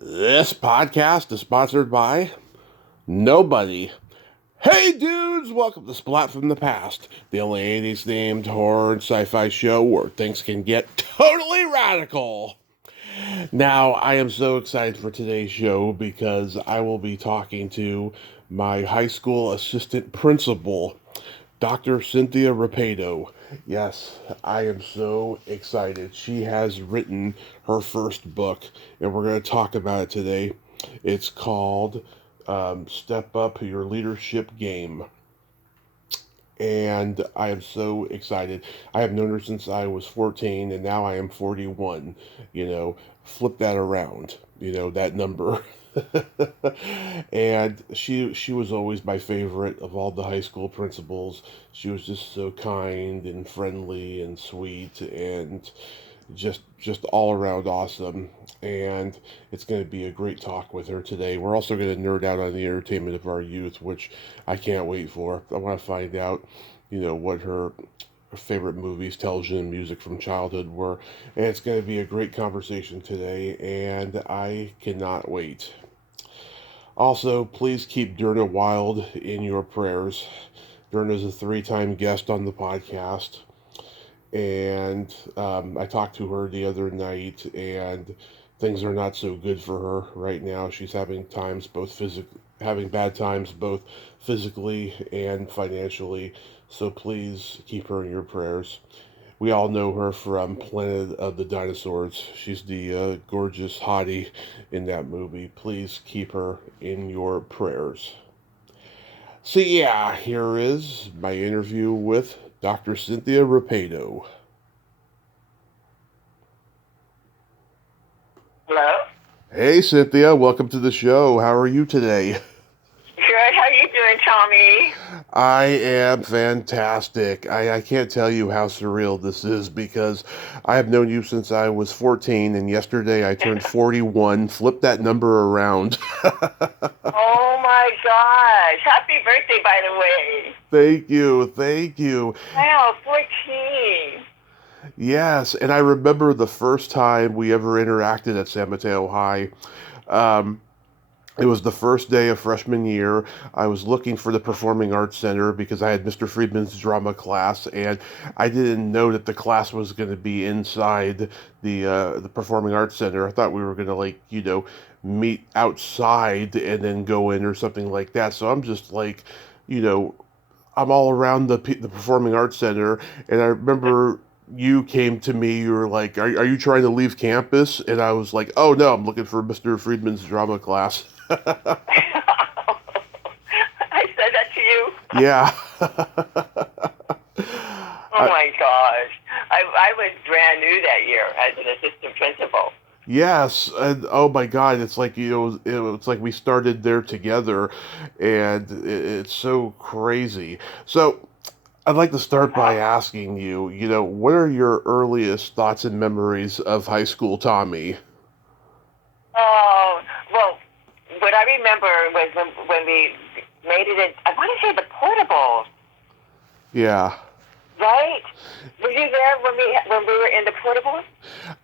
This podcast is sponsored by nobody. Hey dudes, welcome to Splat from the Past, the only 80s themed horror and sci-fi show where things can get totally radical. Now, I am so excited for today's show because I will be talking to my high school assistant principal, Dr. Cynthia Rapaido. Yes, I am so excited. She has written her first book, and we're going to talk about it today. It's called Step Up Your Leadership Game. And I am so excited. I have known her since I was 14, and now I am 41. Flip that around, that number. And she was always my favorite of all the high school principals. She was just so kind and friendly and sweet and just all around awesome. And it's going to be a great talk with her today. We're also going to nerd out on the entertainment of our youth, which I can't wait for. I want to find out, what her favorite movies, television, music from childhood were. And it's going to be a great conversation today, and I cannot wait. Also, please keep Derna Wild in your prayers. Derna's a three-time guest on the podcast, and I talked to her the other night, and things are not so good for her right now. She's having having bad times both physically and financially. So please keep her in your prayers. We all know her from Planet of the Dinosaurs. She's the gorgeous hottie in that movie. Please keep her in your prayers. So yeah, here is my interview with Dr. Cynthia Rapaido. Hello? Hey Cynthia, welcome to the show. How are you today? Good. How you doing, Tommy? I am fantastic. I can't tell you how surreal this is because I have known you since I was 14, and yesterday I turned 41. Flip that number around. Oh my gosh. Happy birthday, by the way. Thank you, thank you. Wow, 14. Yes, and I remember the first time we ever interacted at San Mateo High. Um, It was the first day of freshman year. I was looking for the Performing Arts Center because I had Mr. Friedman's drama class, and I didn't know that the class was going to be inside the Performing Arts Center. I thought we were going to meet outside and then go in or something like that. So I'm just like, you know, I'm all around the Performing Arts Center, and I remember you came to me. You were like, "Are you trying to leave campus?" And I was like, "Oh no, I'm looking for Mr. Friedman's drama class." I said that to you? Yeah. Oh my gosh. I was brand new that year as an assistant principal. Yes, and oh my God, it's like it's like we started there together, and it's so crazy. So I'd like to start by asking you, what are your earliest thoughts and memories of high school Tommy? Oh, well, what I remember was when we made it in, I want to say the portables, Yeah. right? Were you there when we were in the portables?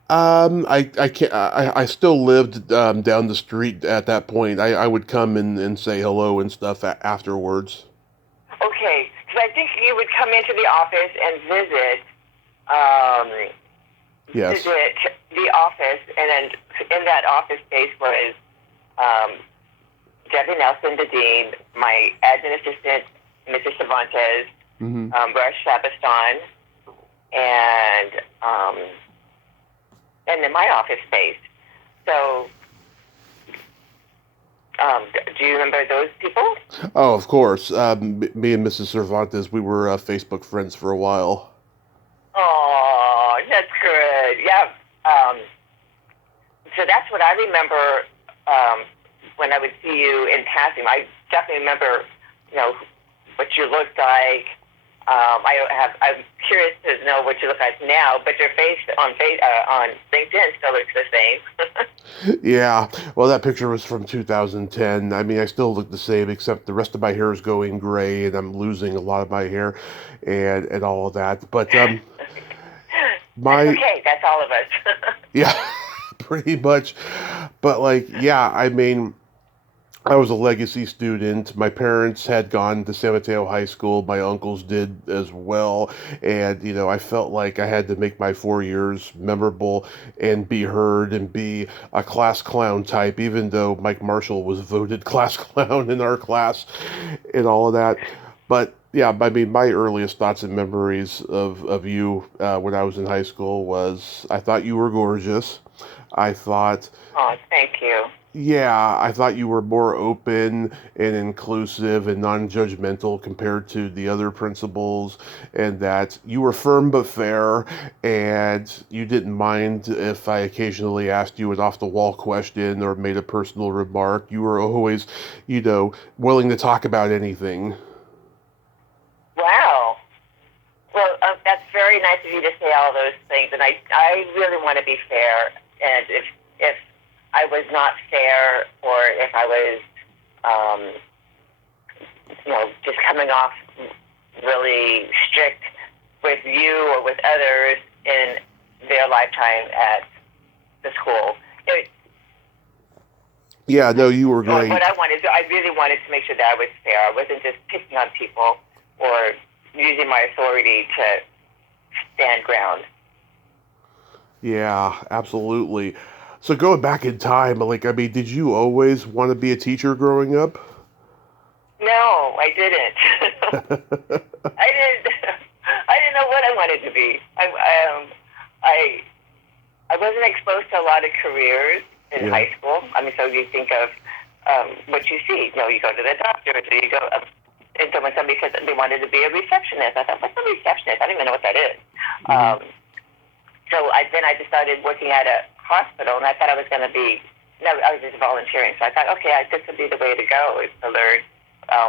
I can't. I still lived down the street at that point. I would come and say hello and stuff afterwards. Okay, because I think you would come into the office and um, Yes. visit the office, and then in that office space was um, Debbie Nelson, the dean, my admin assistant, Mrs. Cervantes, Mm-hmm. Rush Sabaston, and um, and then my office space. So, do you remember those people? Oh, of course. Me and Mrs. Cervantes, we were Facebook friends for a while. Oh, that's good. Yeah. Um, so that's what I remember when I would see you in passing. I definitely remember, what you looked like. I'm curious to know what you look like now, but your face on LinkedIn still looks the same. Yeah, well, that picture was from 2010. I mean, I still look the same, except the rest of my hair is going gray, and I'm losing a lot of my hair, and all of that. But That's my okay. That's all of us. yeah, pretty much. But like, yeah, I mean, I was a legacy student. My parents had gone to San Mateo High School. My uncles did as well. And, I felt like I had to make my 4 years memorable and be heard and be a class clown type, even though Mike Marshall was voted class clown in our class and all of that. But yeah, I mean, my earliest thoughts and memories of you when I was in high school was I thought you were gorgeous. I thought Oh, thank you. yeah, I thought you were more open and inclusive and non-judgmental compared to the other principals, and that you were firm but fair, and you didn't mind if I occasionally asked you an off-the-wall question or made a personal remark. You were always, willing to talk about anything. Wow. Well, that's very nice of you to say all those things, and I really want to be fair. And if I was not fair, or if I was, just coming off really strict with you or with others in their lifetime at the school, Yeah, no, you were what great. I really wanted to make sure that I was fair. I wasn't just picking on people or using my authority to stand ground. Yeah, absolutely. So going back in time, like, I mean, did you always want to be a teacher growing up? No, I didn't. I didn't. I didn't know what I wanted to be. I I wasn't exposed to a lot of careers in Yeah. high school. I mean, so you think of what you see. You go to the doctor, or you go. And so when somebody said that they wanted to be a receptionist, I thought, what's a receptionist? I don't even know what that is. Hmm. Then I just started working at a hospital, and I thought I was going to be. No, I was just volunteering. So I thought, okay, this would be the way to go, is to learn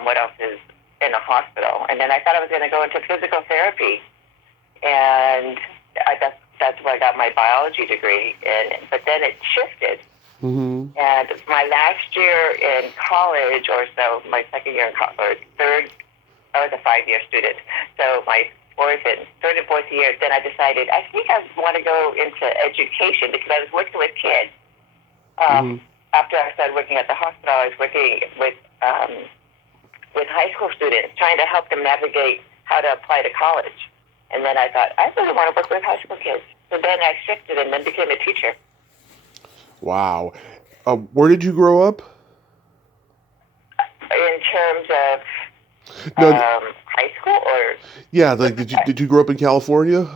what else is in a hospital. And then I thought I was going to go into physical therapy, and that's where I got my biology degree. But then it shifted. Hmm. And my last year in college, or so, my second year in college, or third, I was a 5-year student. So my third and fourth year, then I decided I think I want to go into education, because I was working with kids. Hmm. After I started working at the hospital, I was working with high school students, trying to help them navigate how to apply to college. And then I thought, I really want to work with high school kids. So then I shifted and then became a teacher. Wow. Where did you grow up? In terms of No, high school, or yeah, what like was did you that? did you grow up in California?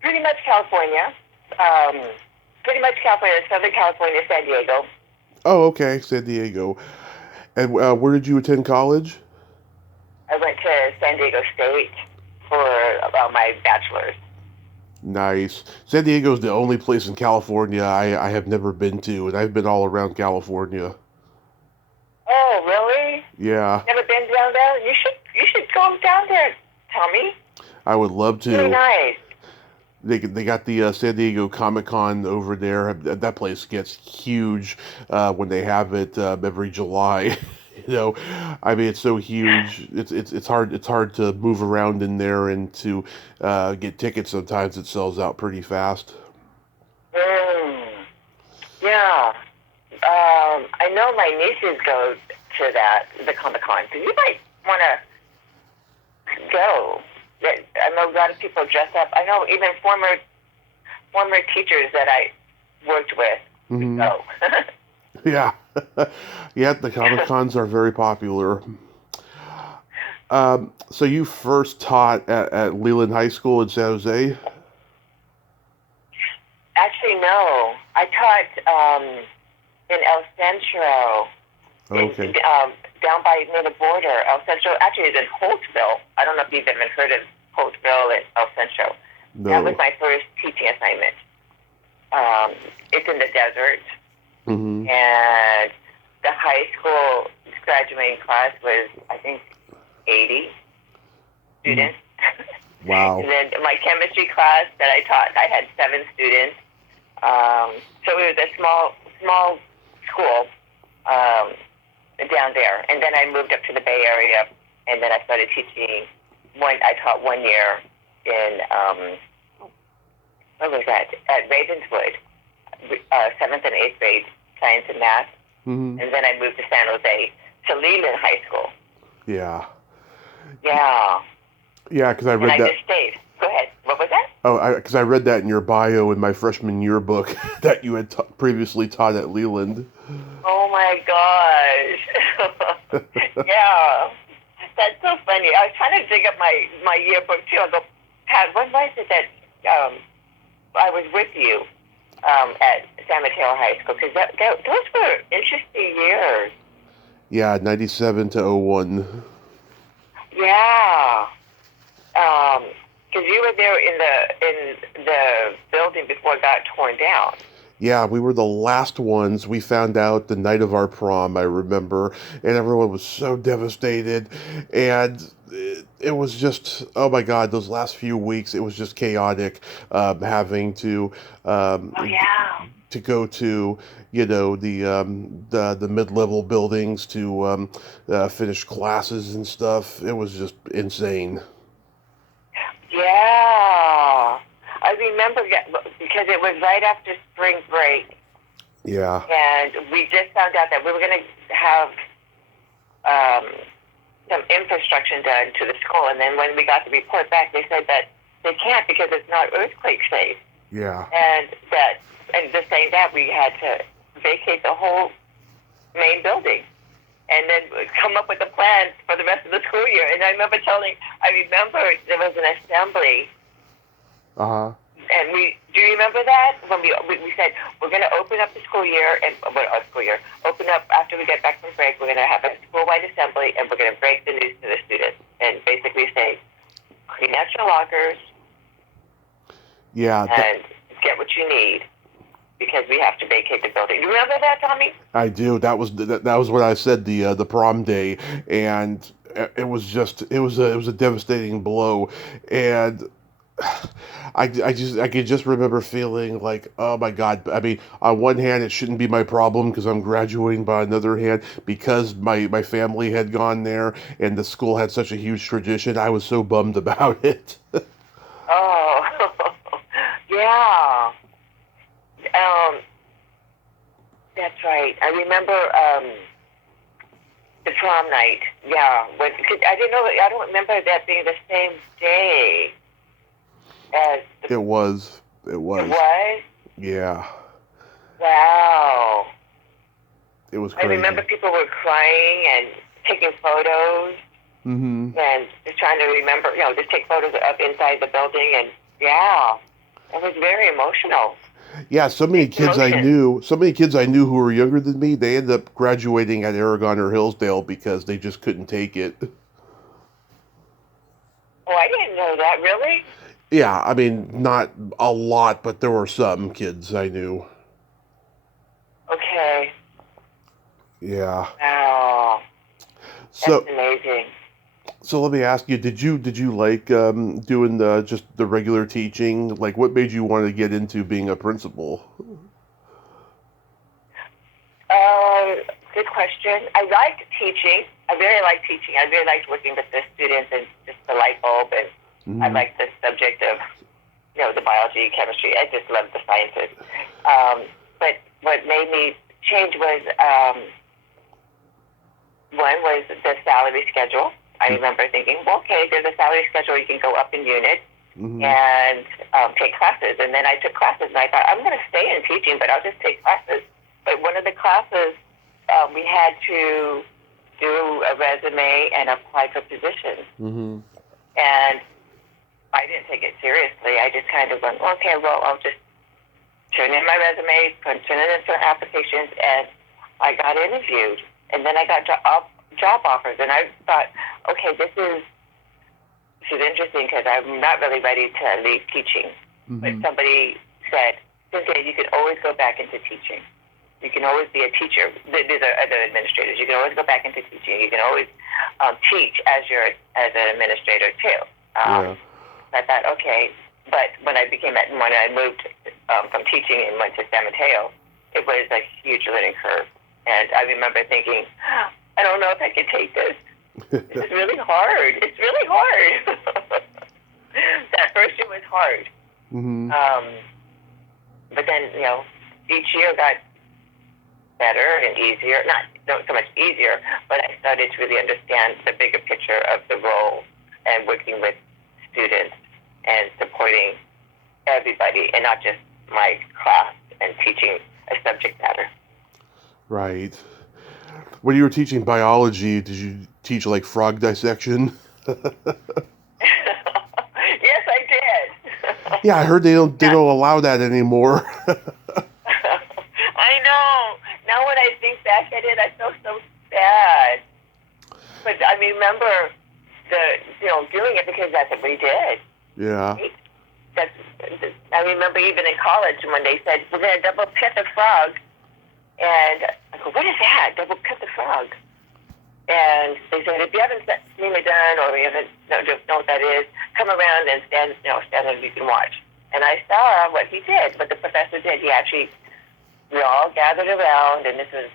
Pretty much California. Um, Pretty much California, Southern California, San Diego. Oh, okay, San Diego. And where did you attend college? I went to San Diego State for my bachelor's. Nice. San Diego's the only place in California I have never been to, and I've been all around California. Oh, really? Yeah, Never been down there? You should go down there, Tommy. I would love Really to. nice. They got the San Diego Comic Con over there. That place gets huge when they have it every July. I mean, it's so huge. It's hard to move around in there and to get tickets. Sometimes it sells out pretty fast. Mm, yeah. I know my nieces go to the Comic Con. So you might want to go. I know a lot of people dress up. I know even former teachers that I worked with would Hmm. go. Yeah, yeah. The Comic Cons are very popular. So you first taught at Leland High School in San Jose? Actually, no. I taught in El Centro, Okay. down by near the border. El Centro actually is in Holtville. I don't know if you've ever heard of Holtville and El Centro. That was No. my first teaching assignment. It's in the desert, Hmm. and the high school graduating class was, I think, 80 Hmm. students. And Wow. then my chemistry class that I taught, I had 7 students. So it was a small school down there. And then I moved up to the Bay Area, and then I started teaching. I taught 1 year in what was that, at Ravenswood, 7th and 8th grade. science and math. Mm-hmm. And then I moved to San Jose to Leland High School. Yeah. Yeah. Yeah, because I And read I that. just stayed. Go ahead. What was that? Oh, because I read that in your bio in my freshman yearbook that you had previously taught at Leland. Oh my gosh. Yeah. That's so funny. I was trying to dig up my yearbook too. I go, Pat, when was it that I was with you at San Mateo High School? Because those were interesting years. Yeah, 97 to 01. Yeah. Because you were there in the building before it got torn down. Yeah, we were the last ones. We found out the night of our prom, I remember, and everyone was so devastated. And it was just, oh my God, those last few weeks, it was just chaotic, having um, Oh yeah. to go to, the mid-level buildings to finish classes and stuff. It was just insane. Yeah. I remember because it was right after spring break, Yeah. and we just found out that we were going to have um, some infrastructure done to the school, and then when we got the report back, they said that they can't because it's not earthquake safe, Yeah. and just saying that we had to vacate the whole main building, and then come up with a plan for the rest of the school year. And I remember there was an assembly. Uh-huh. And do you remember that when we said we're going to open up the school year open up after we get back from break. We're going to have a school-wide assembly, and we're going to break the news to the students and basically say, clean out your lockers, Yeah. and get what you need because we have to vacate the building. You remember that, Tommy? I do. That was what I said the prom day, and it was a devastating blow, and I could just remember feeling like, oh my God. I mean, on one hand, it shouldn't be my problem because I'm graduating. By another hand, because my family had gone there and the school had such a huge tradition, I was so bummed about it. Oh, yeah. That's right. I remember the prom night. Yeah, cause I didn't know. I don't remember that being the same day as It was. it was. Yeah. Wow. It was I crazy. remember people were crying and taking photos Mm-hmm. and just trying to remember, just take photos of inside the building. And yeah, it was very emotional. Yeah, so many kids I Emotion. knew, who were younger than me, they ended up graduating at Aragon or Hillsdale because they just couldn't take it. Oh, I didn't know that. Really? Yeah, I mean, not a lot, but there were some kids I knew. Okay. Yeah. Wow. That's So, amazing. so let me ask you, did you like doing just the regular teaching? Like, what made you want to get into being a principal? Good question. I liked teaching. I really liked teaching. I really liked working with the students and just the light bulb. And I Mm-hmm. liked the subject of, the biology, chemistry. I just loved the sciences. But what made me change was, one was the salary schedule. I remember thinking, well, okay, there's a salary schedule. You can go up in unit Mm-hmm. and take classes. And then I took classes, and I thought, I'm going to stay in teaching, but I'll just take classes. But one of the classes, we had to do a resume and apply for positions. Mm-hmm. And I didn't take it seriously. I just kind of went, okay, well, I'll just turn in my resume, turn in some applications, and I got interviewed. And then I got job offers, and I thought, okay, this is interesting because I'm not really ready to leave teaching. Mm-hmm. But somebody said, Cynthia, you can always go back into teaching. You can always be a teacher. These are other administrators. You can always go back into teaching. You can always teach as an administrator too. Yeah. I thought, okay. But when I moved from teaching and went to San Mateo, it was a huge learning curve. And I remember thinking, I don't know if I could take this. This is really hard. It's really hard. That first year was hard. Mm-hmm. But then, each year got better and easier. Not so much easier, but I started to really understand the bigger picture of the role and working with students and supporting everybody and not just my class and teaching a subject matter. Right. When you were teaching biology, did you teach like frog dissection? Yes, I did. Yeah, I heard they don't allow that anymore. I know. Now when I think back at it, I feel so sad. But I remember doing it because that's what we did. Yeah. Right? That's I remember even in college when they said we're going to double pit the frog, and I go, what is that? Double pit the frog? And they said, if you haven't seen it done or you haven't don't know what that is, come around and stand and you can watch. And I saw what he did, what the professor did. He actually, we all gathered around, and this was,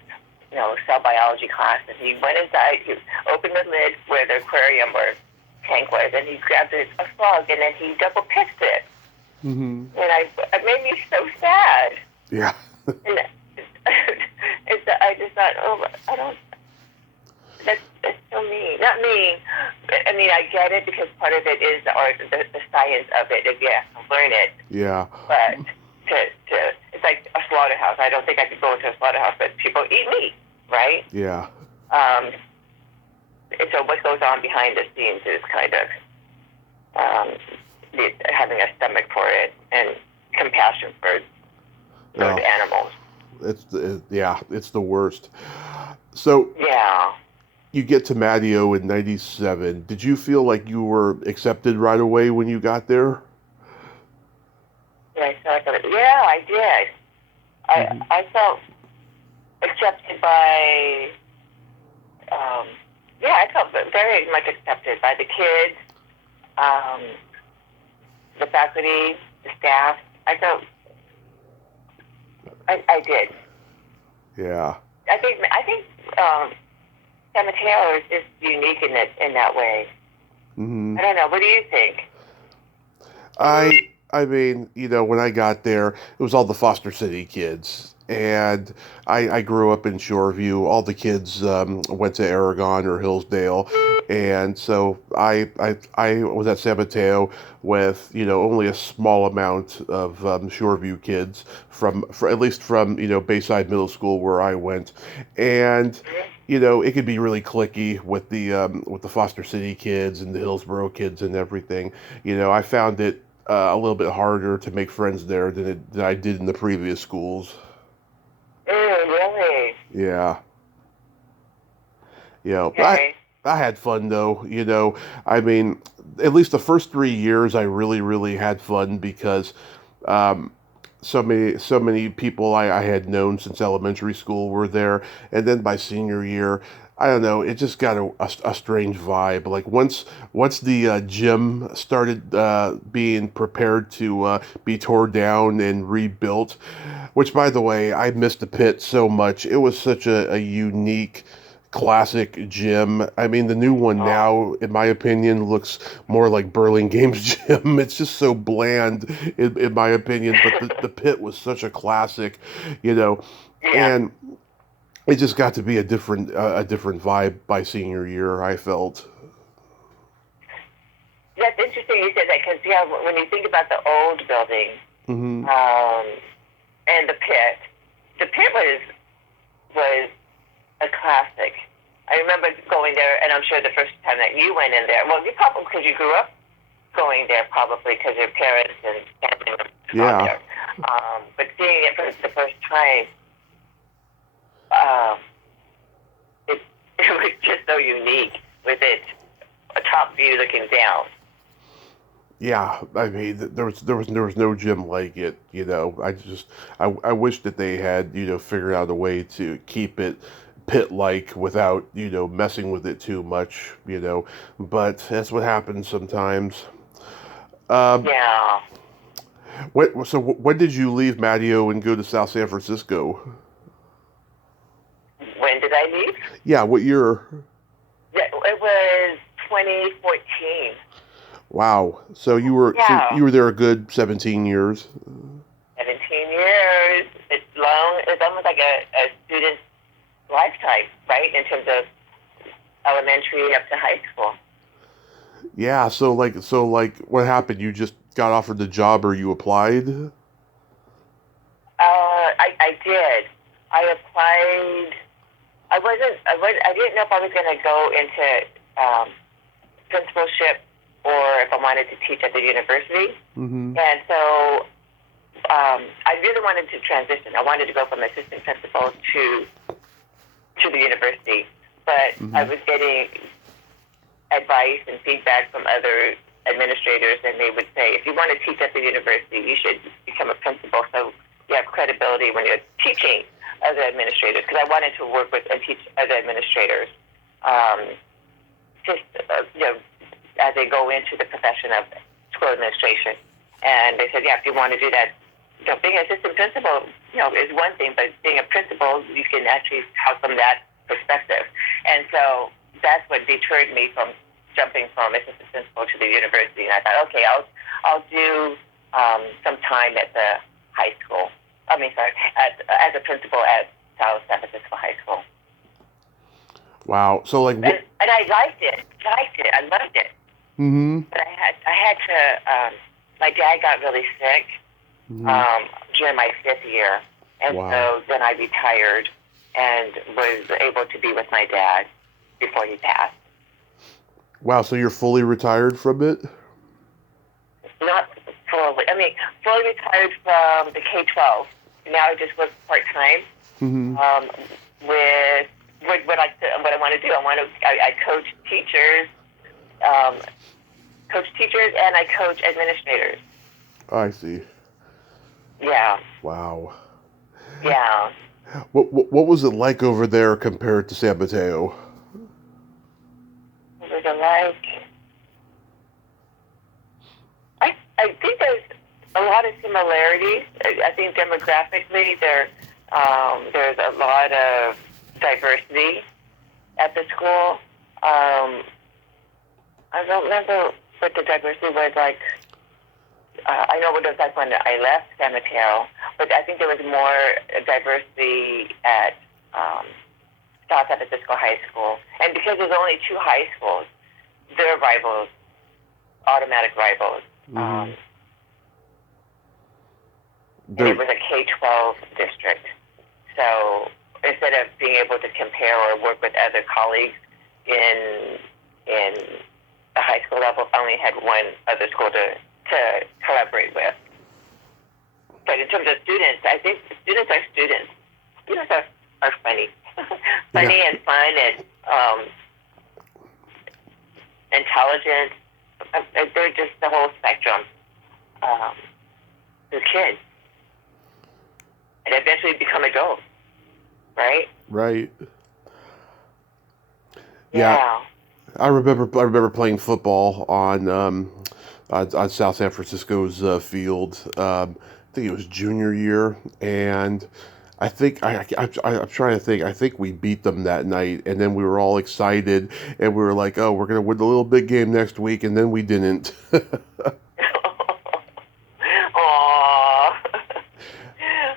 cell biology class, and he went inside, he opened the lid where the aquarium or tank was, and he grabbed a frog, and then he double pitched it. Mm-hmm. And it made me so sad. Yeah. And I just thought, I don't. That's so mean. Not mean. I mean, I get it because part of it is the art, the science of it. If you have to learn it. Yeah. But it's like a slaughterhouse. I don't think I could go into a slaughterhouse, but people eat meat, right? Yeah. And so what goes on behind the scenes is kind of having a stomach for it and compassion for those animals. It's the worst. So yeah. You get to Matteo in '97. Did you feel like you were accepted right away when you got there? Yeah, I did. I felt accepted by. I felt very much accepted by the kids, the faculty, the staff. I did. Yeah. I think San Mateo is just unique in that way. Mm-hmm. I don't know. What do you think? I mean, when I got there, it was all the Foster City kids. And I grew up in Shoreview. All the kids went to Aragon or Hillsdale. And so I was at San Mateo with, only a small amount of Shoreview kids at least from, Bayside Middle School where I went. And, it could be really cliquey with the Foster City kids and the Hillsborough kids and everything. I found it a little bit harder to make friends there than I did in the previous schools. Really? Yeah. Okay. But I had fun though, I mean, at least the first 3 years I really, really had fun because so many people I had known since elementary school were there. And then by senior year, I don't know, it just got a strange vibe. Like once the gym started being prepared to be torn down and rebuilt, which by the way, I missed the pit so much. It was such a unique classic gym. I mean, the new one now, in my opinion, looks more like Burlingame's gym. It's just so bland, in my opinion. But the pit was such a classic, Yeah. and it just got to be a different vibe by senior year, I felt. That's interesting you said that because when you think about the old building, Mm-hmm. And the pit was a classic. I remember going there, and I'm sure the first time that you went in there, well, you probably, because you grew up going there probably because your parents and family members Yeah. there. But seeing it for the first time, it was just so unique with a top view looking down. Yeah, I mean, there was no gym like it. I wish that they had figured out a way to keep it pit-like without messing with it too much. But that's what happens sometimes. Yeah. When did you leave Matteo and go to South San Francisco? When did I leave? Yeah, what year? It was 2014. Wow. So you were Yeah. there a good 17 years. 17 years. it's long. It's almost like a student's lifetime, right? In terms of elementary up to high school. Yeah, so like what happened? You just got offered the job or you applied? I did. I applied. I didn't know if I was going to go into principalship or if I wanted to teach at the university. Mm-hmm. And so I really wanted to transition. I wanted to go from assistant principal to the university, but I was getting advice and feedback from other administrators, and they would say, if you want to teach at the university, you should become a principal so you have credibility when you're teaching other administrators. Because I wanted to work with and teach other administrators, as they go into the profession of school administration. And they said, if you want to do that, being an assistant principal, is one thing, but being a principal, you can actually help from that perspective. And so that's what deterred me from jumping from assistant principal to the university. And I thought, okay, I'll do some time at the high school. As a principal at South San Francisco High School. Wow. So like, and I liked it. I loved it. Mm-hmm. But I had to. My dad got really sick during my 5th year, and so then I retired and was able to be with my dad before he passed. Wow. So you're fully retired from it? Not fully. Fully retired from the K-12. Now I just work part-time with what I want to do. I coach teachers, and I coach administrators. I see. Yeah. Wow. Yeah. What was it like over there compared to San Mateo? What was it like? I think there's a lot of similarities. I think demographically there's a lot of diversity at the school. I don't remember what the diversity was like. I know what it was like when I left San Mateo, but I think there was more diversity at South San Francisco High School. And because there's only 2 high schools, they're rivals, automatic rivals. And it was a K-12 district. So instead of being able to compare or work with other colleagues in the high school level, I only had one other school to collaborate with. But in terms of students, I think students are students. Students are funny. Funny and fun and intelligent. They're just the whole spectrum. They're kids. And eventually become adults, right? Right. Yeah. I remember playing football on South San Francisco's field. I think it was junior year, and I think I'm trying to think. I think we beat them that night, and then we were all excited, and we were like, "Oh, we're gonna win the little big game next week," and then we didn't. Aww.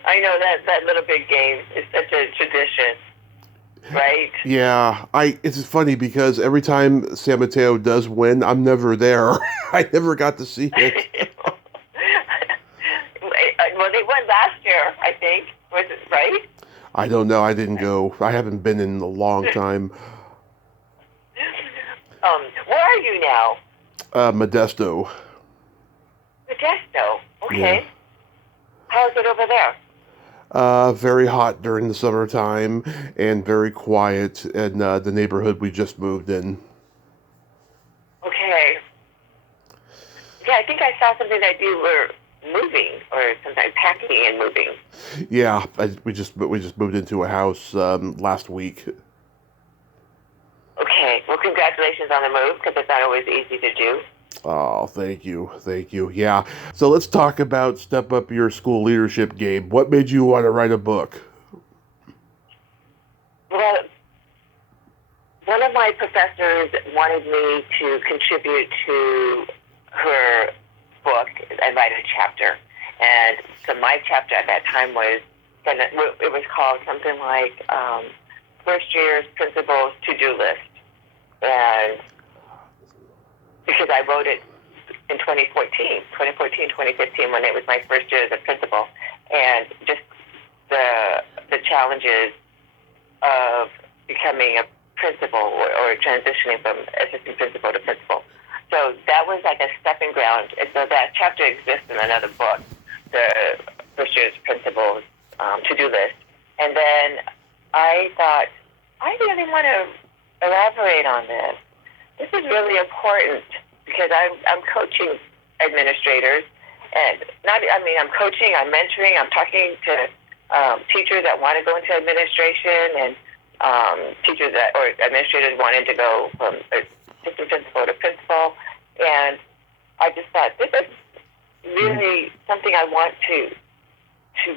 I know that little big game is such a tradition, right? Yeah, it's funny because every time San Mateo does win, I'm never there. I never got to see it. Well, they won last year, I think. Was it right? I don't know. I didn't go. I haven't been in a long time. Where are you now? Modesto. Modesto. Okay. Yeah. How is it over there? Very hot during the summertime and very quiet in the neighborhood we just moved in. Okay. Yeah, I think I saw something that you were moving or sometimes packing and moving. Yeah, we just moved into a house last week. Okay. Well, congratulations on the move because it's not always easy to do. Oh, thank you. Yeah. So let's talk about step up your school leadership game. What made you want to write a book? Well, one of my professors wanted me to contribute to her book and write a chapter. And so my chapter at that time was and it was called something like First Year's Principal's To-Do List. And because I wrote it in 2015, when it was my first year as a principal, and just the challenges of becoming a principal or transitioning from assistant principal to principal. So that was like a stepping ground. And so that chapter exists in another book, the First Year's Principal's To-Do List. And then I thought, I really want to elaborate on this. This is really important because I'm coaching administrators, and I'm coaching, I'm mentoring, I'm talking to teachers that want to go into administration, and teachers or administrators wanting to go from assistant principal to principal. And I just thought, this is really something I want to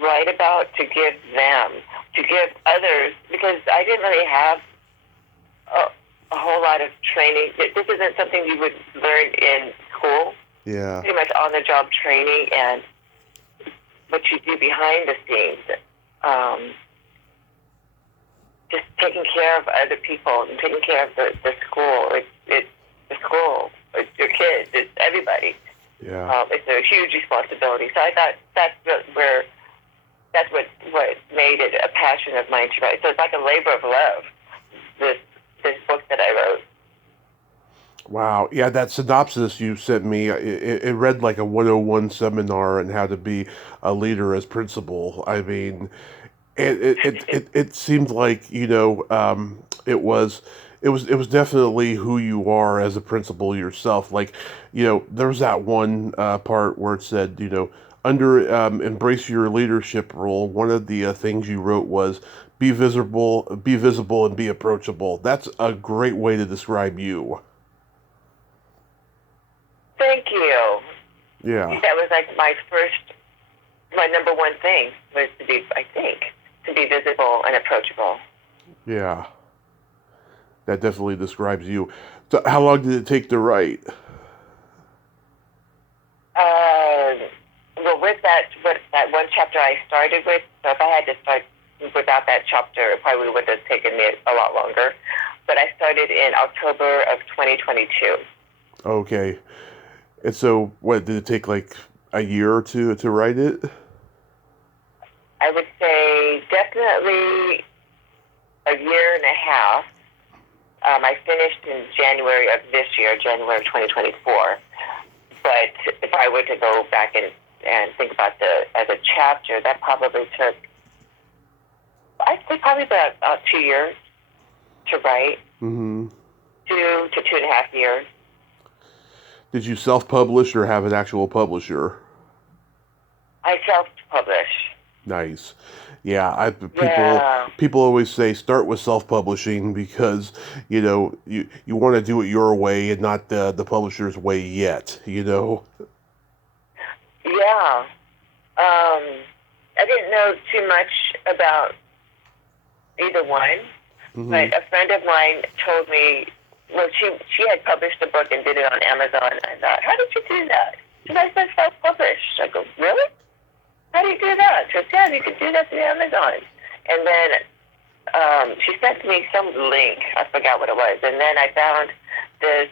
write about, to give them, to give others, because I didn't really have a whole lot of training. This isn't something you would learn in school. Yeah. Pretty much on-the-job training and what you do behind the scenes. Just taking care of other people and taking care of the school. It's the school. It's your kids. It's everybody. Yeah. It's a huge responsibility. So I thought that's what made it a passion of mine to write. So it's like a labor of love, this book that I wrote. Wow. Yeah, that synopsis you sent me, it read like a 101 seminar on how to be a leader as principal. I mean, it seemed like, it was definitely who you are as a principal yourself. Like, there was that one part where it said, under embrace your leadership role. One of the things you wrote was be visible, and be approachable. That's a great way to describe you. Thank you. Yeah. That was like my number one thing was to be visible and approachable. Yeah. That definitely describes you. So how long did it take to write? Well, with that one chapter I started with, so if I had to start without that chapter, it probably would have taken me a lot longer. But I started in October of 2022. Okay. And so, what, did it take like a year or two to write it? I would say definitely a year and a half. I finished in January of this year, January of 2024. But if I were to go back and think about as a chapter, that probably took, I'd say probably about 2 years to write. Mm-hmm. 2 to 2.5 years. Did you self-publish or have an actual publisher? I self-publish. Nice. Yeah, Yeah. people always say start with self-publishing because, you want to do it your way and not the publisher's way yet, Yeah. I didn't know too much about either one, Mm-hmm. but a friend of mine told me, well, she had published a book and did it on Amazon. I thought, how did you do that? She said, I said self-published. I go, really? How do you do that? She said, yeah, you can do that through Amazon. And then she sent me some link. I forgot what it was. And then I found this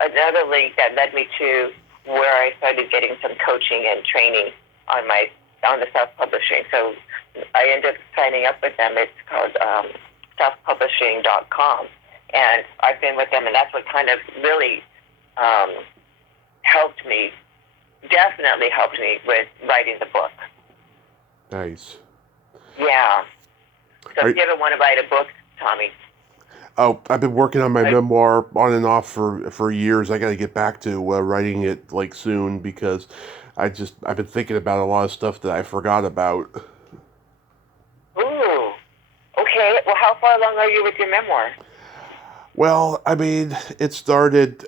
another link that led me to where I started getting some coaching and training on the self-publishing. So I ended up signing up with them. It's called selfpublishing.com. And I've been with them, and that's what kind of really definitely helped me with writing the book. Nice. Yeah. So if you ever want to write a book, Tommy. Oh, I've been working on my memoir on and off for years. I got to get back to writing it like soon because I've been thinking about a lot of stuff that I forgot about. Ooh. Okay. Well, how far along are you with your memoir? Well, I mean, it started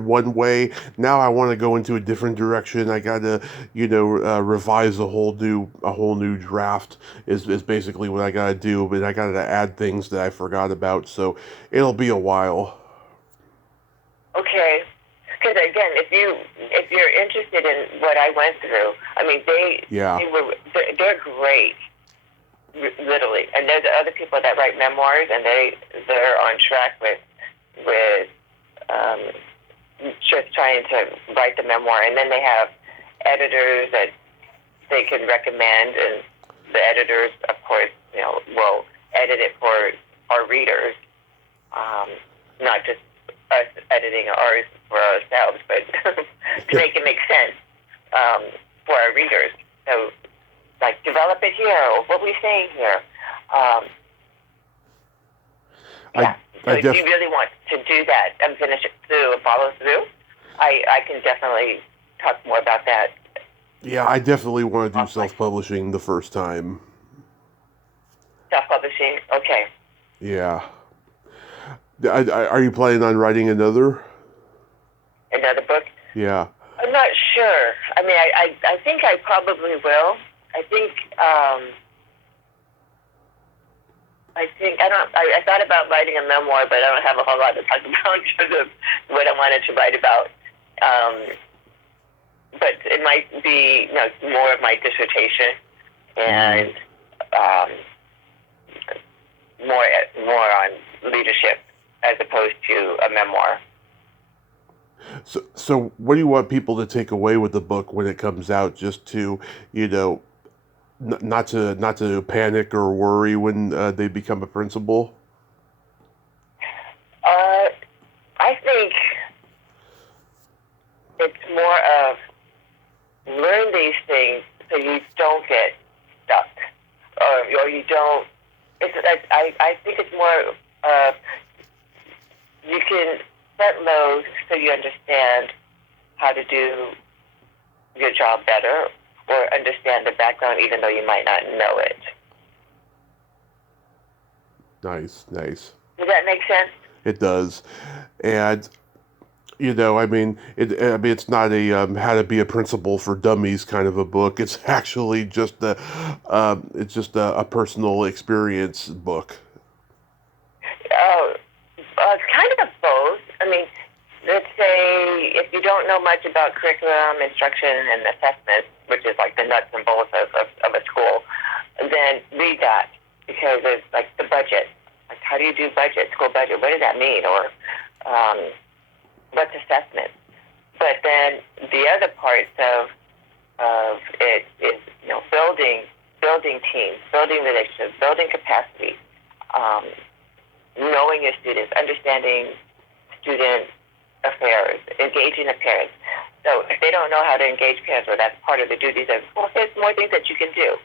one way. Now I want to go into a different direction. I got to, revise a whole new draft is basically what I got to do, but I got to add things that I forgot about. So it'll be a while. Okay. Because because again, if you're interested in what I went through, I mean, Yeah. they're great, literally. And there's other people that write memoirs, and they're on track with just trying to write the memoir, and then they have editors that they can recommend, and the editors, of course, will edit it for our readers, not just us editing ours for ourselves, but to make it make sense for our readers. So, like, develop it here, or what we saying here. Yeah. So if you really want to do that and finish it through and follow through, I can definitely talk more about that. Yeah, I definitely want to do self-publishing the first time. Self-publishing? Okay. Yeah. Are you planning on writing another? Another book? Yeah. I'm not sure. I mean, I think I probably will. I thought about writing a memoir, but I don't have a whole lot to talk about in terms of what I wanted to write about. But it might be more of my dissertation and more on leadership as opposed to a memoir. So what do you want people to take away with the book when it comes out? Just to, not to panic or worry when they become a principal? I think it's more of learn these things so you don't get stuck, or you don't. I think it's more you can set lows so you understand how to do your job better, or understand the background even though you might not know it. Nice. Does that make sense? It does. And it's not a how to be a principal for dummies kind of a book. It's actually just a personal experience book. Oh, it's kind of both. I mean, let's say if you don't know much about curriculum, instruction, and assessment, which is like the nuts and bolts of a school, then read that, because it's like the budget. Like, how do you do budget, school budget? What does that mean? Or what's assessment? But then the other parts of it is building teams, building relationships, building capacity, knowing your students, understanding student affairs, engaging the parents. So if they don't know how to engage parents, or that's part of the duties of, well, there's more things that you can do.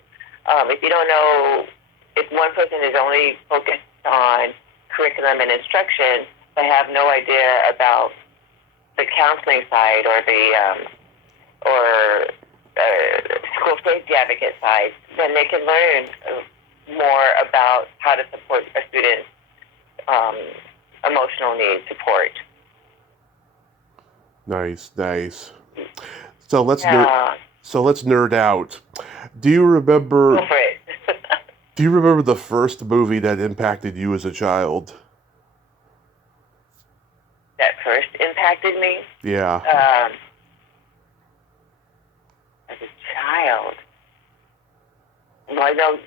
If you don't know, if one person is only focused on curriculum and instruction, but have no idea about the counseling side or the school safety advocate side, then they can learn more about how to support a student's emotional needs support. Nice. So let's nerd out. Do you remember? Go for it. Do you remember the first movie that impacted you as a child? That first impacted me? Yeah. As a child. Well, I know,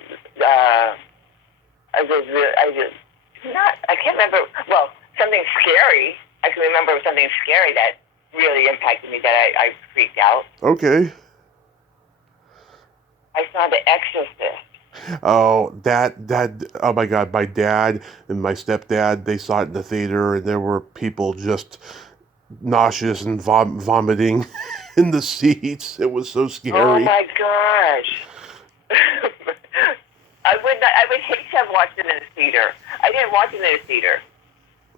I can't remember, well, something scary. I can remember something scary that really impacted me, that I freaked out. Okay. I saw The Exorcist. Oh, oh my God, my dad and my stepdad, they saw it in the theater, and there were people just nauseous and vomiting in the seats. It was so scary. Oh my gosh. I would hate to have watched it in the theater. I didn't watch it in the theater.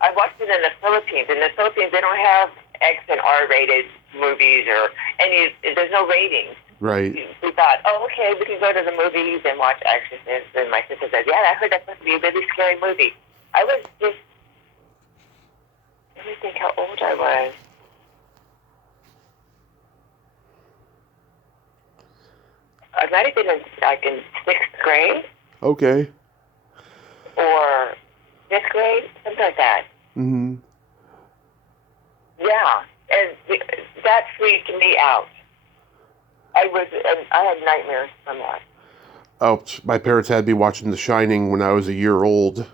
I watched it in the Philippines. In the Philippines, they don't have X and R-rated movies or any, there's no ratings. Right. We thought, okay, we can go to the movies and watch Exorcist. And my sister said, yeah, I heard that's supposed to be a really scary movie. I was just, let me think how old I was. I might have been in 6th grade. Okay. Or 5th grade, something like that. Mm-hmm. Yeah. and that freaked me out. I had nightmares from that. Oh, my parents had me watching The Shining when I was a year old.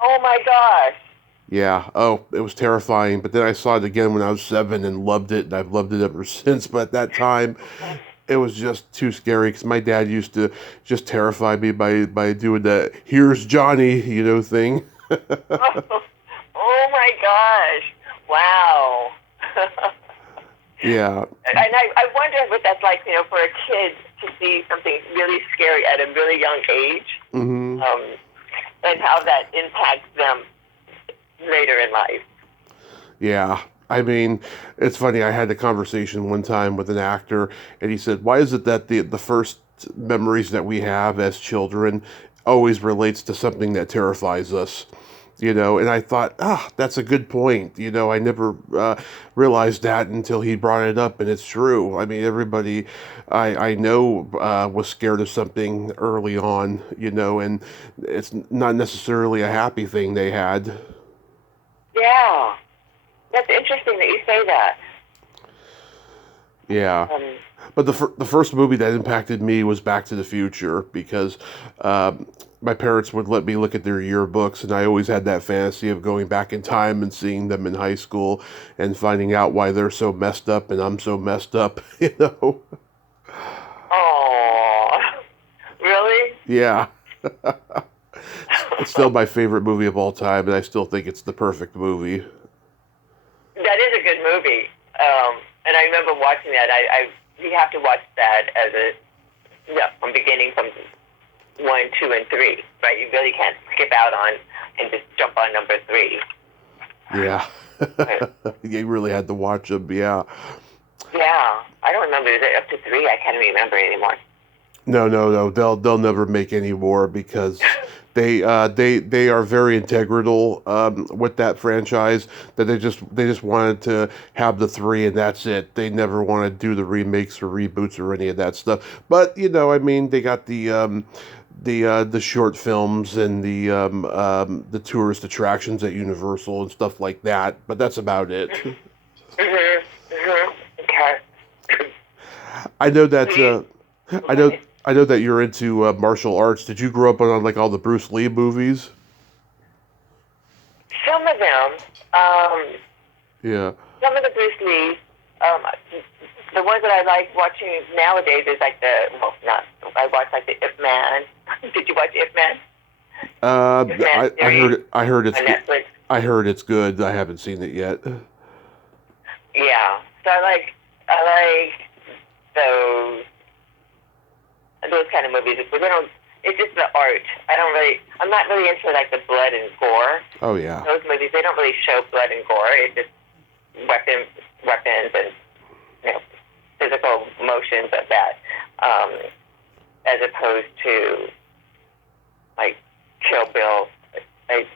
Oh my gosh. Yeah. Oh, it was terrifying. But then I saw it again when I was 7 and loved it, and I've loved it ever since. But at that time, it was just too scary because my dad used to just terrify me by doing that "Here's Johnny," thing. Oh my gosh. Wow. Yeah. And I wonder what that's like, for a kid to see something really scary at a really young age, Hmm. and how that impacts them later in life. Yeah. I mean, it's funny. I had a conversation one time with an actor, and he said, "Why is it that the first memories that we have as children always relates to something that terrifies us?" And I thought, that's a good point. I never realized that until he brought it up, and it's true. I mean, everybody I know was scared of something early on, and it's not necessarily a happy thing they had. Yeah. That's interesting that you say that. Yeah. Um, But the first movie that impacted me was Back to the Future because my parents would let me look at their yearbooks, and I always had that fantasy of going back in time and seeing them in high school and finding out why they're so messed up and I'm so messed up, oh, really? Yeah. It's still my favorite movie of all time, and I still think it's the perfect movie. That is a good movie. And I remember watching that. You have to watch that as from beginning from 1, 2, and 3, right? You really can't skip out on and just jump on number 3. Yeah. Right. You really had to watch them, yeah. Yeah, I don't remember. Is it up to 3? I can't remember anymore. No, no, no. They'll never make any more because they are very integral with that franchise. That they just wanted to have the 3 and that's it. They never want to do the remakes or reboots or any of that stuff. But I mean, they got the short films and the tourist attractions at Universal and stuff like that. But that's about it. Mhm. Mhm. Okay. I know that. We, I know. I know that you're into martial arts. Did you grow up on like all the Bruce Lee movies? some of them, um, Yeah. some of the Bruce Lee, um, the ones that I like watching nowadays is like not. I watch like the Ip Man. Did you watch Ip Man? Ip Man I heard series it. I heard it's on good. Netflix. I heard it's good. I haven't seen it yet. Yeah. So I like those kind of movies. But they don't. It's just the art. I'm not really into like the blood and gore. Oh yeah. Those movies, they don't really show blood and gore. It's just weapons, and physical motions of that, as opposed to like Kill Bill. Like,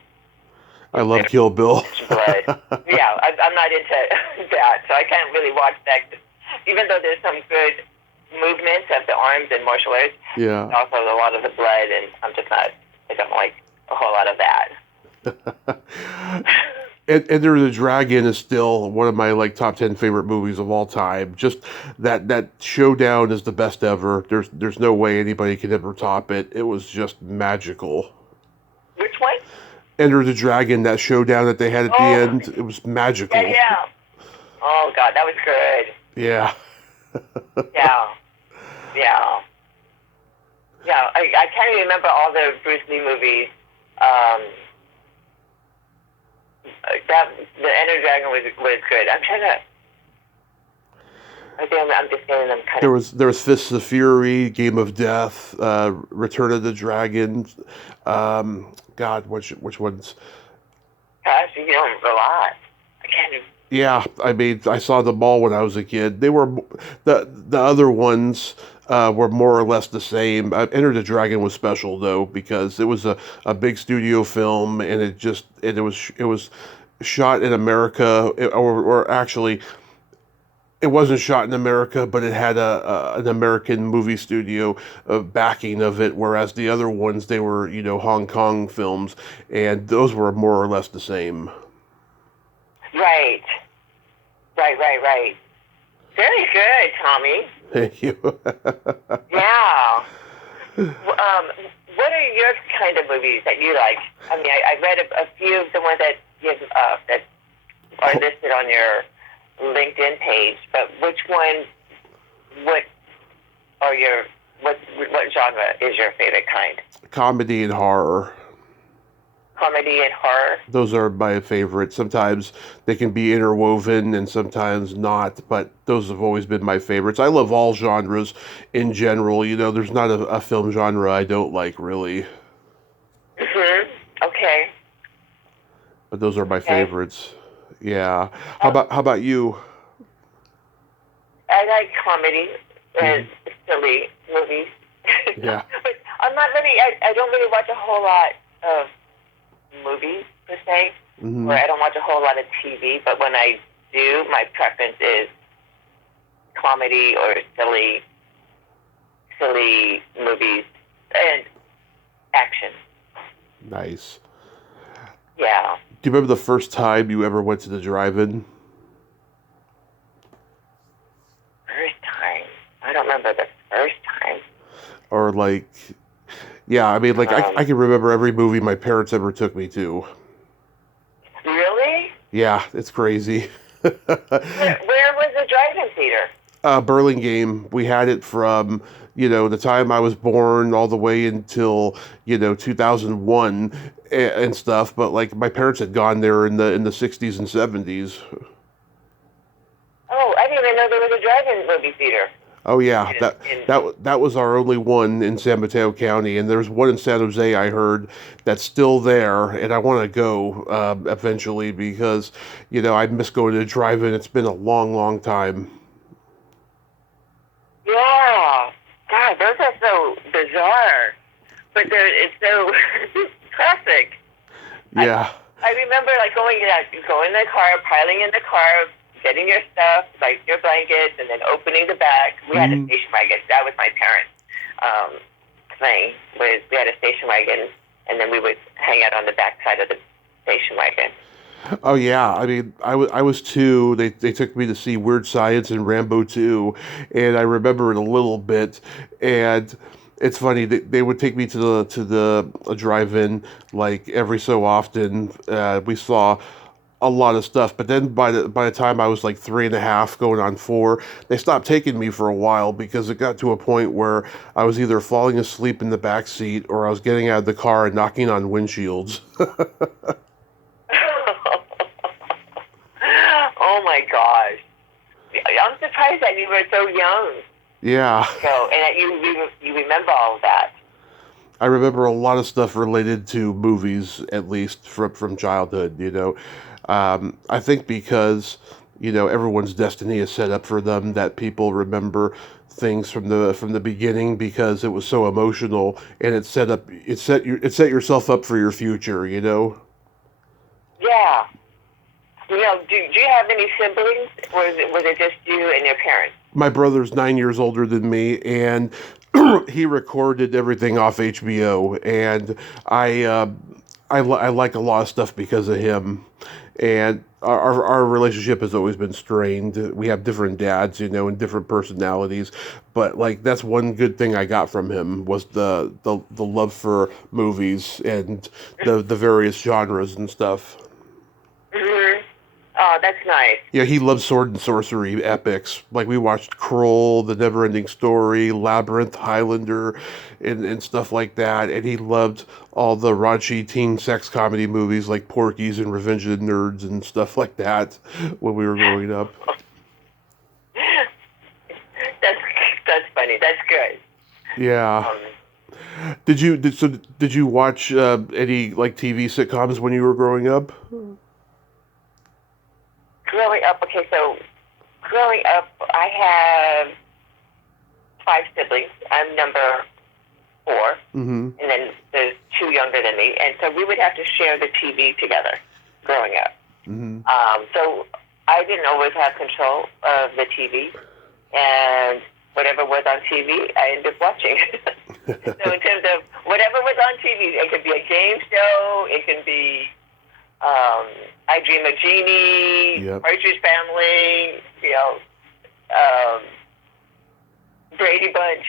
I love Kill Bill. blood. Yeah, I'm not into that, so I can't really watch that. Even though there's some good movements of the arms and martial arts, Yeah. also a lot of the blood, and I'm just not. I don't like a whole lot of that. And Enter the Dragon is still one of my like top 10 favorite movies of all time. Just that showdown is the best ever. There's no way anybody can ever top it. It was just magical. Which one? Enter the Dragon, that showdown that they had at the Oh, end, it was magical. yeah. Oh God, that was good. Yeah. Yeah, yeah, yeah. I can't even remember all the Bruce Lee movies. Um, the Enter Dragon was good. I'm trying to. I think I'm just getting them kind There of. was Fists of Fury, Game of Death, Return of the Dragon. God, which ones? Gosh, you know a lot. I can't. Even, Yeah, I mean, I saw them all when I was a kid. They were the other ones were more or less the same. Enter the Dragon was special though because it was a big studio film and it was shot in America or actually it wasn't shot in America, but it had an American movie studio backing of it, whereas the other ones they were Hong Kong films, and those were more or less the same. right. Right. Very good, Tommy. Thank you. Yeah. What are your kind of movies that you like? I mean, I read a few of the ones that are listed on your LinkedIn page, but which one? What are your what genre is your favorite kind? Comedy and horror. Comedy and horror. Those are my favorites. Sometimes they can be interwoven and sometimes not, but those have always been my favorites. I love all genres in general. There's not a film genre I don't like, really. Okay. But those are my Okay. favorites. Yeah. How Uh, about you? I like comedy and Hmm. silly movies, Yeah. but I'm not really. I don't really watch a whole lot of movies per se, or Hmm. I don't watch a whole lot of TV. But when I do, my preference is comedy or silly movies and action. Nice. Yeah. Do you remember the first time you ever went to the drive-in? First time. I don't remember the first time. Or like, yeah, I mean, like I Um, can remember every movie my parents ever took me to. really? Yeah, it's crazy. Where was the drive-in theater? Burlingame, we had it from, the time I was born all the way until, 2001 and stuff. But like my parents had gone there in the 60s and 70s. Oh, I didn't even know there was a drive-in movie theater. Oh yeah, In, that in that that was our only one in San Mateo County, and there's one in San Jose I heard that's still there, and I want to go eventually because, I miss going to the drive-in. It's been a long, long time. Yeah. God, those are so bizarre. But it's so classic. I Yeah. I remember like going in the car, piling in the car, getting your stuff, like your blankets, and then opening the back. We had a Hmm. station wagon. That was my parents' thing. We had a station wagon, and then we would hang out on the back side of the station wagon. Oh yeah. I mean, I was two. They took me to see Weird Science and Rambo 2, and I remember it a little bit. And it's funny they would take me to the drive-in like every so often. We saw a lot of stuff. But then by the time I was like 3.5, going on 4, they stopped taking me for a while because it got to a point where I was either falling asleep in the back seat or I was getting out of the car and knocking on windshields. Oh my gosh! I'm surprised that you were so young. Yeah, So, and that you remember all of that. I remember a lot of stuff related to movies, at least from childhood. I think because everyone's destiny is set up for them that people remember things from the beginning because it was so emotional and it set yourself up for your future. Yeah. Do you have any siblings, or was it just you and your parents? My brother's 9 years older than me, and he recorded everything off HBO, and I like a lot of stuff because of him. And our relationship has always been strained. We have different dads, and different personalities, but like that's one good thing I got from him was the love for movies and the various genres and stuff. Hmm. Oh, that's nice. Yeah, he loves sword and sorcery epics. Like we watched Kroll, The Neverending Story, Labyrinth, Highlander, and stuff like that. And he loved all the raunchy teen sex comedy movies like Porky's and Revenge of the Nerds and stuff like that when we were growing up. That's that's funny. That's good. Yeah. Um, Did you watch any like TV sitcoms when you were growing up? growing up, okay, so growing up, I have 5 siblings. I'm number 4, Mm-hmm. and then there's 2 younger than me, and so we would have to share the TV together growing up. Mm-hmm. So I didn't always have control of the TV, and whatever was on TV, I ended up watching. So in terms of whatever was on TV, it could be a game show, it can be I Dream of Jeannie, Yep. Partridge Family, um, Brady Bunch.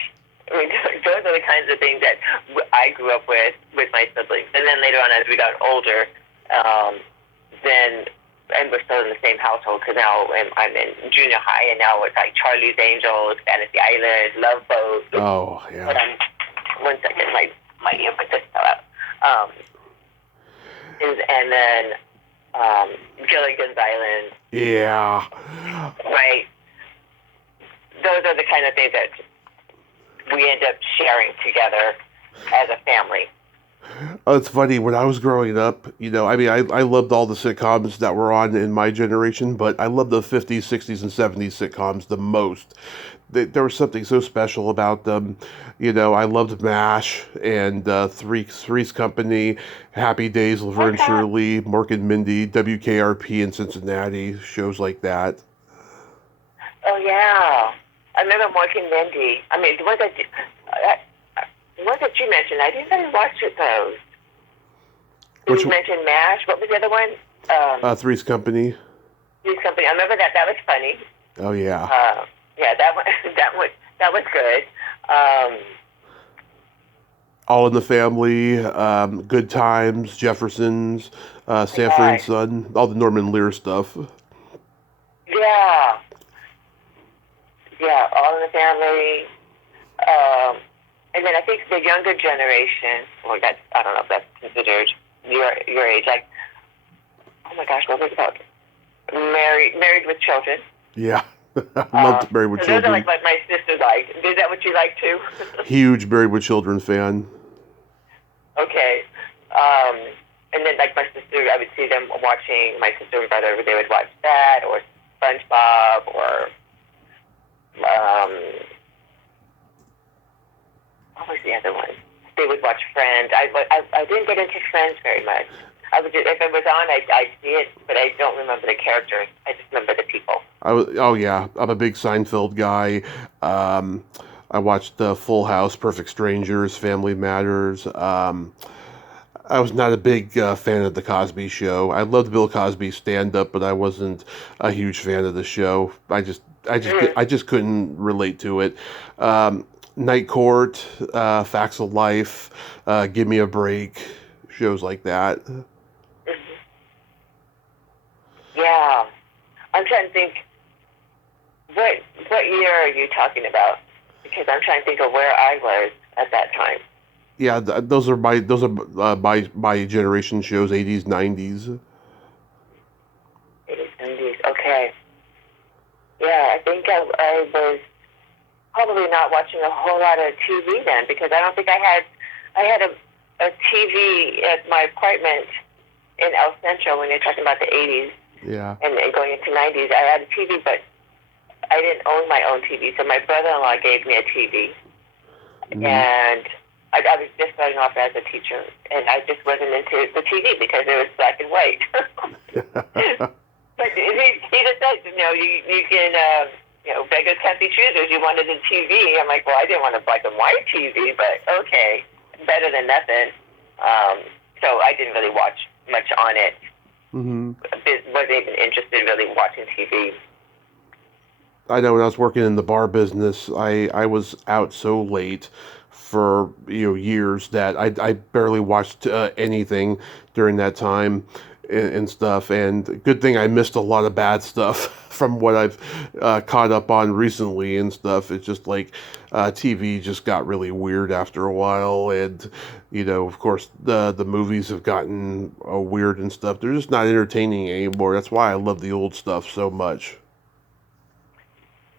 I mean, those are the kinds of things that I grew up with my siblings. And then later on, as we got older, then and we're still in the same household because now I'm in junior high, and now it's like Charlie's Angels, Fantasy Island, Love Boat. Oh, yeah. But one second, my earbud just fell out. And then Gilligan's Island. Yeah. Right. Those are the kind of things that we end up sharing together as a family. Oh, it's funny. When I was growing up, I mean, I loved all the sitcoms that were on in my generation, but I loved the 50s, 60s, and 70s sitcoms the most. There was something so special about them. I loved MASH and Three's Company, Happy Days, Laverne and Shirley, Mork and Mindy, WKRP in Cincinnati, shows like that. Oh, yeah. I remember Mork and Mindy. I mean, the ones that you mentioned, I didn't really watch those. You mentioned MASH. What was the other one? Three's Company. Three's Company. I remember that. That was funny. Oh, yeah. Yeah, that one. That was good. All in the Family, Good Times, Jeffersons, Sanford and Son, all the Norman Lear stuff. Yeah. Yeah, All in the Family. And then I think the younger generation, or that, I don't know if that's considered your age, like, oh my gosh, what was it called? Married with Children. Yeah. I loved Married with Children. Those are like what my sisters like. Is that what you like too? Huge Married with Children fan. Okay. And then like my sister, I would see them watching, my sister and brother, they would watch that, or SpongeBob, or what was the other one? They would watch Friends. I didn't get into Friends very much. I would just, if it was on, I'd see it, but I don't remember the characters. I just remember the people. Oh yeah, I'm a big Seinfeld guy. I watched Full House, Perfect Strangers, Family Matters. I was not a big fan of the Cosby Show. I loved Bill Cosby's stand-up, but I wasn't a huge fan of the show. I just couldn't relate to it. Night Court, Facts of Life, Give Me a Break, shows like that. Mm-hmm. Yeah, I'm trying to think. What year are you talking about? Because I'm trying to think of where I was at that time. Yeah, those are my generation shows, 80s, 90s. 80s, 90s. Okay. Yeah, I think I was probably not watching a whole lot of TV then, because I don't think I had a TV at my apartment in El Centro when you're talking about the 80s. Yeah. And going into 90s. I had a TV, but I didn't own my own TV, so my brother-in-law gave me a TV. Mm-hmm. And I was just starting off as a teacher, and I just wasn't into the TV because it was black and white. But he just said, you can, beggars can't be choosers. You wanted a TV. I'm like, well, I didn't want a black and white TV, but okay, better than nothing. So I didn't really watch much on it. Mm-hmm. Wasn't even interested in really watching TV. I know when I was working in the bar business, I was out so late for years that I barely watched anything during that time and stuff. And good thing I missed a lot of bad stuff from what I've caught up on recently and stuff. It's just like TV just got really weird after a while, and of course the movies have gotten weird and stuff. They're just not entertaining anymore. That's why I love the old stuff so much.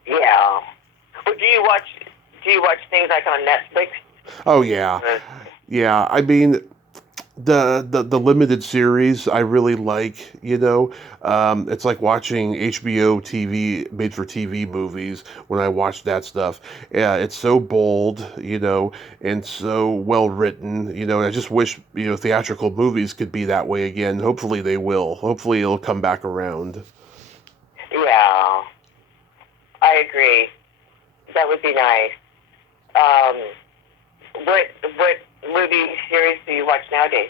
Yeah. Well, do you watch things like on Netflix? Oh yeah, yeah. I mean, the limited series I really like. It's like watching HBO TV made for TV movies when I watch that stuff. Yeah, it's so bold, and so well written. I just wish theatrical movies could be that way again. Hopefully they will. Hopefully it'll come back around. Yeah. I agree. That would be nice. What movie series do you watch nowadays?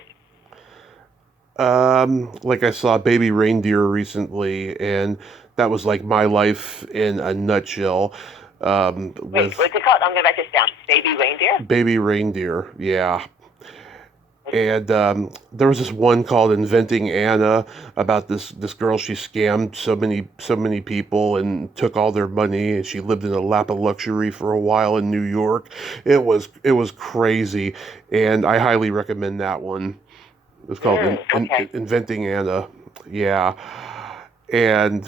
Like I saw Baby Reindeer recently, and that was like my life in a nutshell. Wait, With what's it called? I'm gonna write this down. Baby reindeer. Baby Reindeer, yeah. And there was this one called Inventing Anna about this girl. She scammed so many people and took all their money, and she lived in a lap of luxury for a while in New York. It was crazy, and I highly recommend that one. It's called Okay. Inventing Anna. Yeah, and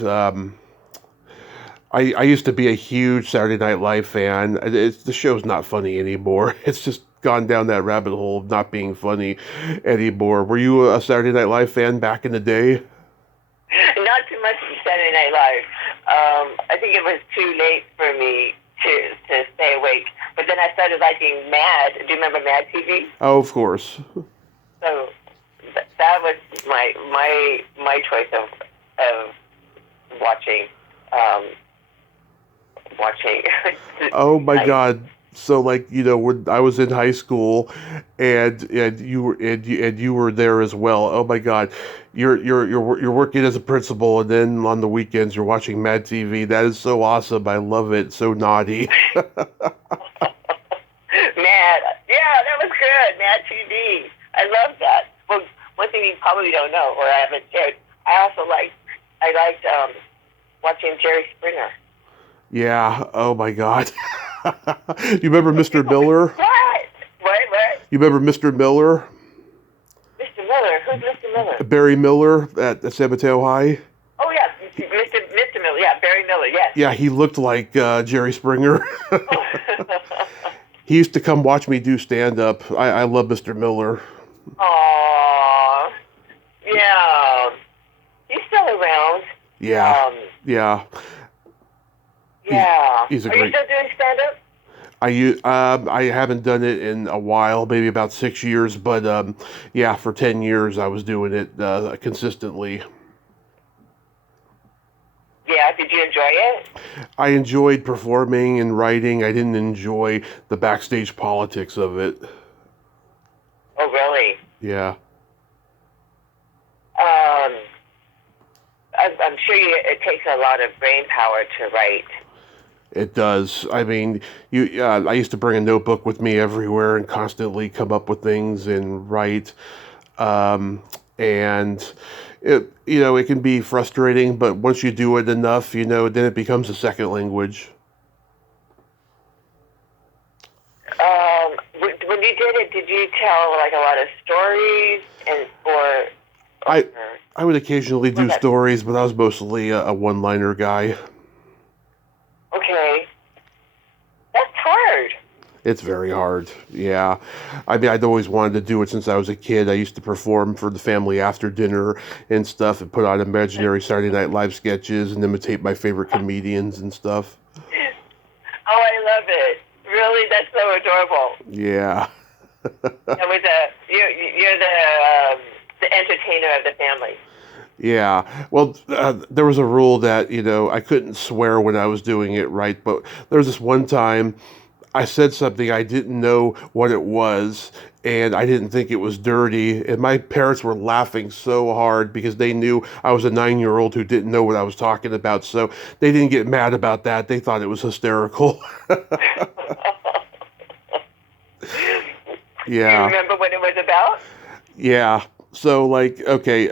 I used to be a huge Saturday Night Live fan. The show's not funny anymore. It's just gone down that rabbit hole of not being funny anymore. Were you a Saturday Night Live fan back in the day? Not too much Saturday Night Live. I think it was too late for me to stay awake. But then I started liking Mad. Do you remember Mad TV? Oh, of course. So that was my choice of watching um, watching. Oh my Like, God. So like, when I was in high school and you were there as well. Oh my God. You're working as a principal, and then on the weekends you're watching Mad TV. That is so awesome. I love it. So naughty. Mad. Yeah, that was good. Mad TV. I love that. Well, one thing you probably don't know, or I haven't shared, I liked watching Jerry Springer. Yeah. Oh my God. You remember Mr. Miller? What? What? You remember Mr. Miller? Mr. Miller. Who's Mr. Miller? Barry Miller at San Mateo High? Oh yeah, Mr. Miller. Yeah, Barry Miller. Yes. Yeah, he looked like Jerry Springer. He used to come watch me do stand up. I love Mr. Miller. Aww. Yeah. He's still around. Yeah, Um. yeah. He's Yeah. he's a Are you great. still doing stand up? I haven't done it in a while, maybe about 6 years, but yeah, for 10 years I was doing it consistently. Yeah. Did you enjoy it? I enjoyed performing and writing. I didn't enjoy the backstage politics of it. Oh really? Yeah. Um. I'm sure it takes a lot of brain power to write. It does. I mean, I used to bring a notebook with me everywhere and constantly come up with things and write. Um, and it can be frustrating, but once you do it enough, then it becomes a second language. When you did it, did you tell like a lot of stories I or I would occasionally was do that stories, but I was mostly a one-liner guy. okay? That's hard. It's very hard. Yeah. I mean, I'd always wanted to do it since I was a kid. I used to perform for the family after dinner and stuff and put on imaginary Saturday Night Live sketches and imitate my favorite comedians and stuff. Oh, I love it. Really, that's so adorable. Yeah. And with you're the entertainer of the family. Yeah. Well, there was a rule that, I couldn't swear when I was doing it right, but there was this one time I said something I didn't know what it was, and I didn't think it was dirty, and my parents were laughing so hard because they knew I was a 9-year-old who didn't know what I was talking about, so they didn't get mad about that. They thought it was hysterical. Do you Yeah. remember what it was about? Yeah. So, like, okay,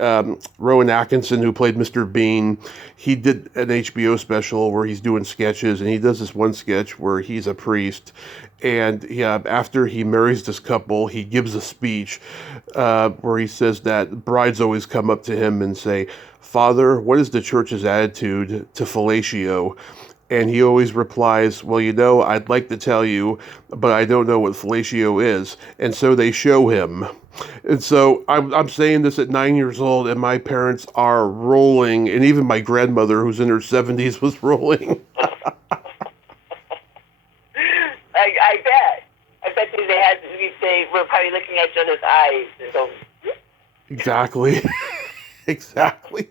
Rowan Atkinson, who played Mr. Bean, he did an HBO special where he's doing sketches, and he does this one sketch where he's a priest, and yeah, after he marries this couple, he gives a speech where he says that brides always come up to him and say, "Father, what is the church's attitude to fellatio?" And he always replies, "Well, I'd like to tell you, but I don't know what fellatio is." And so they show him. And so I'm saying this at 9 years old, and my parents are rolling, and even my grandmother, who's in her 70s, was rolling. I bet. I bet they were probably looking at each other's eyes and go. Exactly. Exactly.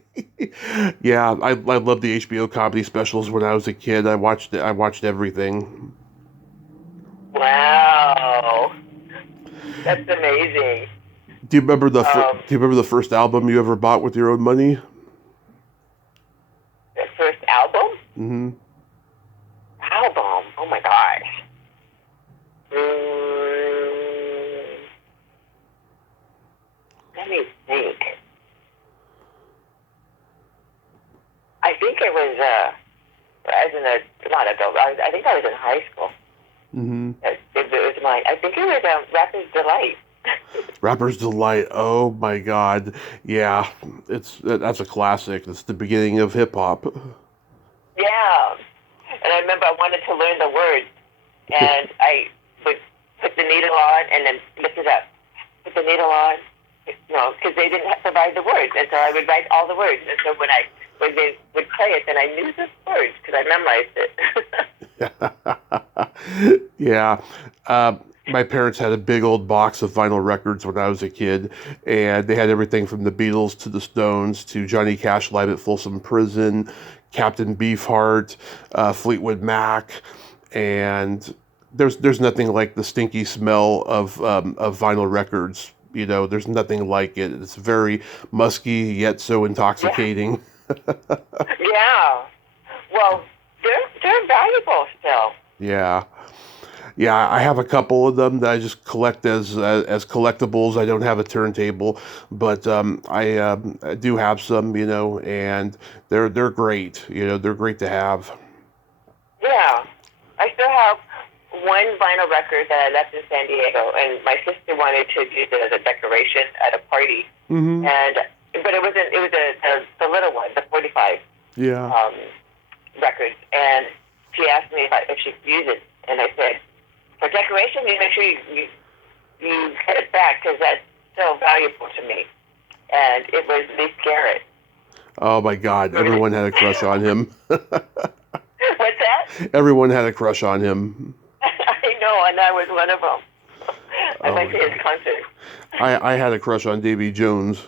Yeah, I loved the HBO comedy specials when I was a kid. I watched everything. Wow, that's amazing. Do you remember the Um, Do you remember the first album you ever bought with your own money? the first album? Mm-hmm. Album? Oh my gosh. Mm, let me think. I think it was as an not adult. I think I was in high school. Mm-hmm. It was my. I think it was Rapper's Delight. Rapper's Delight. Oh my God. Yeah, that's a classic. It's the beginning of hip hop. Yeah, and I remember I wanted to learn the words, and I would put the needle on and then lift it up. Put the needle on, because they didn't provide the words, and so I would write all the words. And so when they would play it, then I knew the words because I memorized it. Yeah. My parents had a big old box of vinyl records when I was a kid, and they had everything from the Beatles to the Stones to Johnny Cash live at Folsom Prison, Captain Beefheart, Fleetwood Mac, and there's nothing like the stinky smell of vinyl records. There's nothing like it. It's very musky yet so Yeah, intoxicating. yeah. Well, they're valuable still. Yeah. Yeah, I have a couple of them that I just collect as collectibles. I don't have a turntable, but I do have some, and they're great. They're great to have. Yeah, I still have one vinyl record that I left in San Diego, and my sister wanted to use it as a decoration at a party, Hmm. and but it wasn't. It was the little one, the 45 Yeah. um, records, and she asked me if she could use it, and I said, for decoration, you make sure you get it back because that's so valuable to me. And it was Lee Garrett. Oh my God, everyone had a crush on him. What's that? Everyone had a crush on him. I know, and I was one of them. I Oh went my to his God. concert. I had a crush on Davy Jones.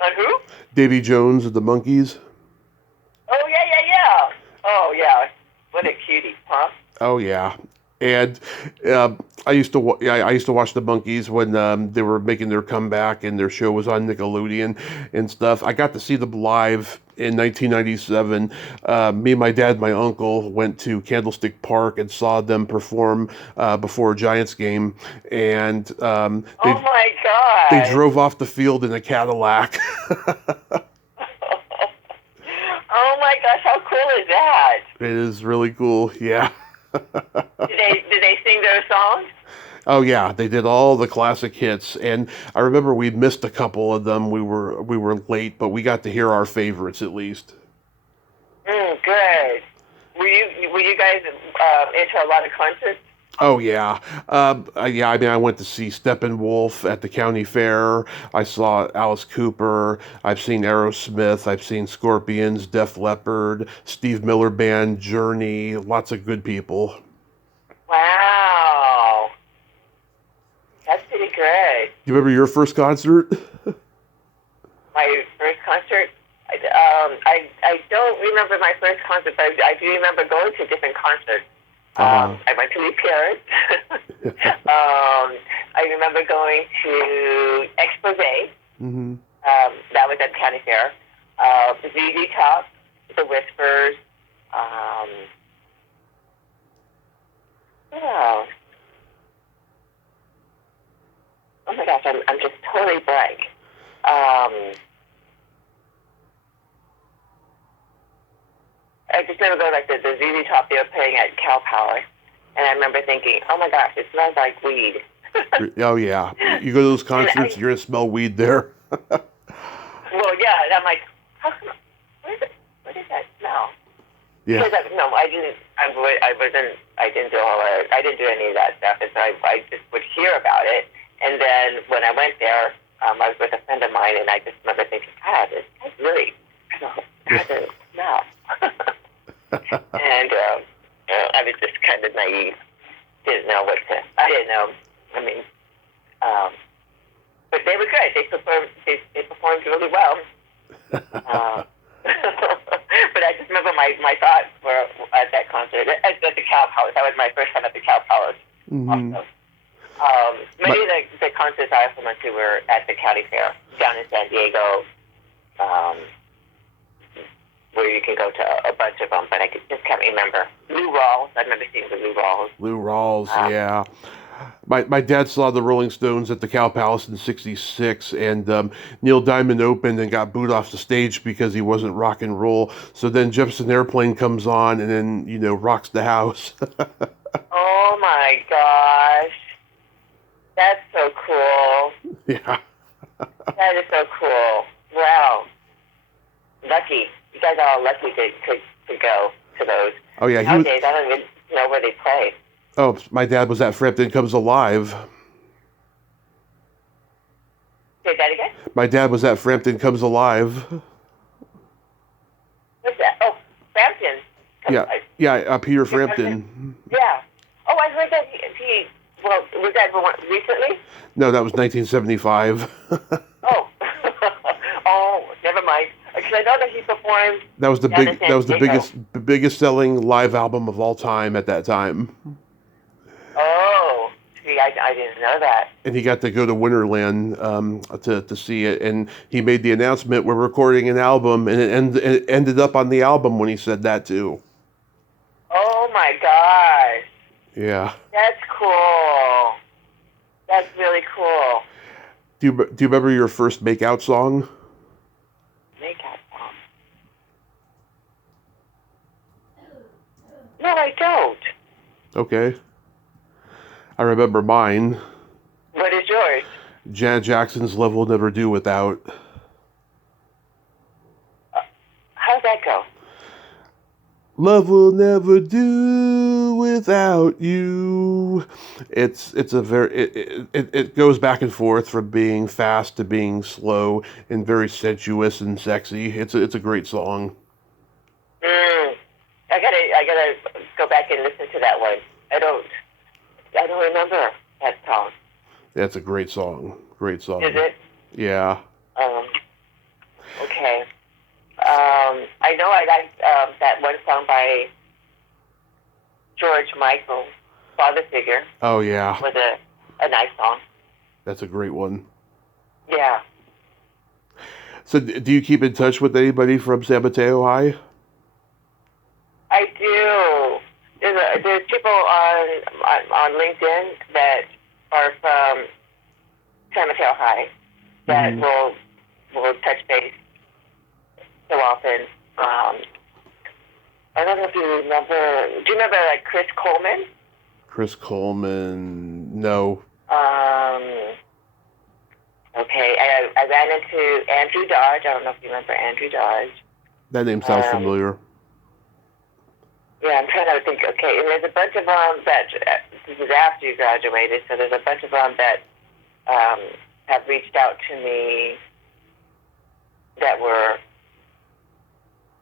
On who? Davy Jones of the Monkees. Oh, yeah, yeah, yeah. Oh, yeah. What a cutie, huh? Oh yeah, and I used to watch the Monkees when they were making their comeback and their show was on Nickelodeon and stuff. I got to see them live in 1997. Me, my dad, my uncle went to Candlestick Park and saw them perform before a Giants game, and Oh, my they God. drove off the field in a Cadillac. Oh, my gosh, how cool is that? It is really cool. Yeah. Did they sing their songs? Oh yeah, they did all the classic hits, and I remember we missed a couple of them. We were late, but we got to hear our favorites at least. Good. Were you guys into a lot of concerts? Oh yeah, yeah. I mean, I went to see Steppenwolf at the county fair. I saw Alice Cooper. I've seen Aerosmith. I've seen Scorpions, Def Leppard, Steve Miller Band, Journey. Lots of good people. Wow, that's pretty good. You remember your first concert? My first concert. I don't remember my first concert, but I do remember going to different concerts. Uh-huh. I went to Lee Pierce. I remember going to Expose. Hmm. That was at County Fair. ZZ Top, The Whispers. Um, what else? Oh my gosh, I'm just totally blank. I just remember going like the ZZ Top they were playing at Cow Palace, and I remember thinking, oh my gosh, it smells like weed. Oh yeah, you go to those And concerts, you're gonna smell weed there. well, yeah, and I'm like, how come? What is that smell? Yeah. Because no, I didn't. I wasn't. I didn't do all that. I didn't do any of that stuff. And so I just would hear about it. And then when I went there, I was with a friend of mine, and I just remember thinking, God, this really has a smell. And I was just kind of naive. Didn't know what to. I didn't know. I mean, but they were good. They performed. They performed really well. But I just remember my thoughts were at that concert at the Cow Palace. That was my first time at the Cow Palace. Hmm. Also. Many of the concerts I also went to were at the county fair down in San Diego, where you can go to a bunch of them, but I just can't remember. Lou Rawls, I remember seeing the Lou Rawls. Lou Rawls, yeah. My dad saw the Rolling Stones at the Cow Palace in '66, and Neil Diamond opened and got booed off the stage because he wasn't rock and roll. So then Jefferson Airplane comes on and then, rocks the house. Oh my gosh. That's so cool. Yeah. That is so cool. Wow. Lucky. You guys are all lucky to go to those. Oh, yeah. Nowadays, I don't even know where they play. Oh, my dad was at Frampton Comes Alive. Say that again? My dad was at Frampton Comes Alive. What's that? Oh, Frampton. Yeah, Peter Frampton. Yeah. Oh, I heard that he well, was that recently? No, that was 1975. Oh. Oh, never mind. Because I know that he performed. That was the biggest selling live album of all time at that time. Oh, see, I didn't know that. And he got to go to Winterland to see it, and he made the announcement, "We're recording an album," and it ended up on the album when he said that too. Oh my gosh. Yeah. That's cool. That's really cool. Do you remember your first Makeout song? Makeout song? No, I don't. Okay. I remember mine. What is yours? Janet Jackson's "Love Will Never Do Without." How's that go? Love will never do without you. It's a very it goes back and forth from being fast to being slow and very sensuous and sexy. It's a great song. I gotta go back and listen to that one. I don't remember that song. That's a great song. Great song. Is it? Yeah. Okay. I know I like that one song by George Michael, Father Figure. Oh, yeah. Was a nice song. That's a great one. Yeah. So do you keep in touch with anybody from San Mateo High? I do. There's people on LinkedIn that are from San Mateo High that will touch base so often. I don't know if you remember. Do you remember like Chris Coleman? Chris Coleman, no. Okay, I ran into Andrew Dodge. I don't know if you remember Andrew Dodge. That name sounds familiar. Yeah, I'm trying to think. Okay, and there's a bunch of them that, this is after you graduated, so there's a bunch of them that have reached out to me that were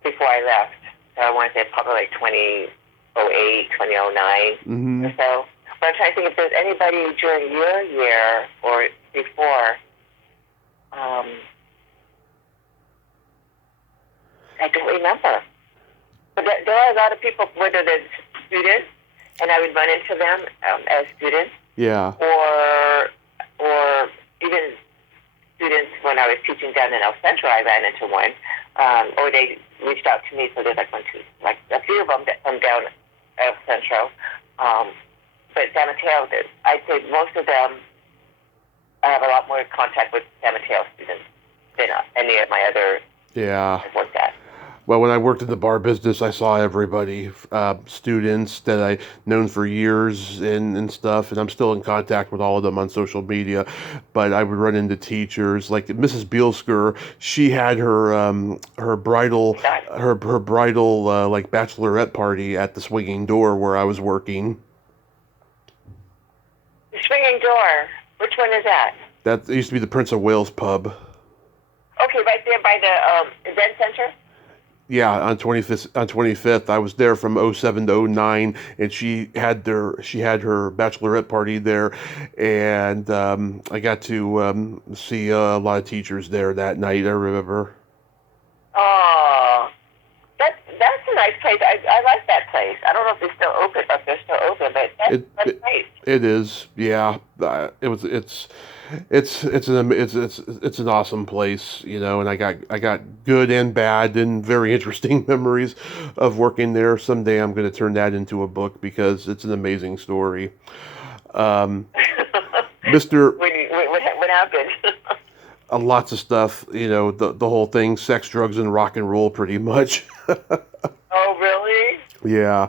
before I left. So I want to say probably like 2008, 2009 or so. But I'm trying to think if there's anybody during your year or before. I don't remember. But there are a lot of people, whether they're students, and I would run into them as students. Yeah. Or even students when I was teaching down in El Centro, I ran into one. Or they reached out to me, so there's like a few of them from down El Centro. But San Mateo, I'd say most of them, I have a lot more contact with San Mateo students than any of my other I've worked at. Well, when I worked in the bar business, I saw everybody, students that I known for years and stuff, and I'm still in contact with all of them on social media. But I would run into teachers like Mrs. Bielsker. She had her bridal like bachelorette party at the Swinging Door where I was working. The Swinging Door. Which one is that? That used to be the Prince of Wales pub. Okay, right there by the event center. Yeah, on 25th, I was there from 07 to 09, and she had her bachelorette party there, and I got to see a lot of teachers there that night. I remember. Oh, that's a nice place. place. I like that place. I don't know if they're still open, but that's great. It is, yeah. It's an awesome place, and I got good and bad and very interesting memories of working there. Someday I'm going to turn that into a book because it's an amazing story. Um, Mr. What happened? Lots of stuff, the whole thing, sex, drugs, and rock and roll, pretty much. Oh, really? Yeah.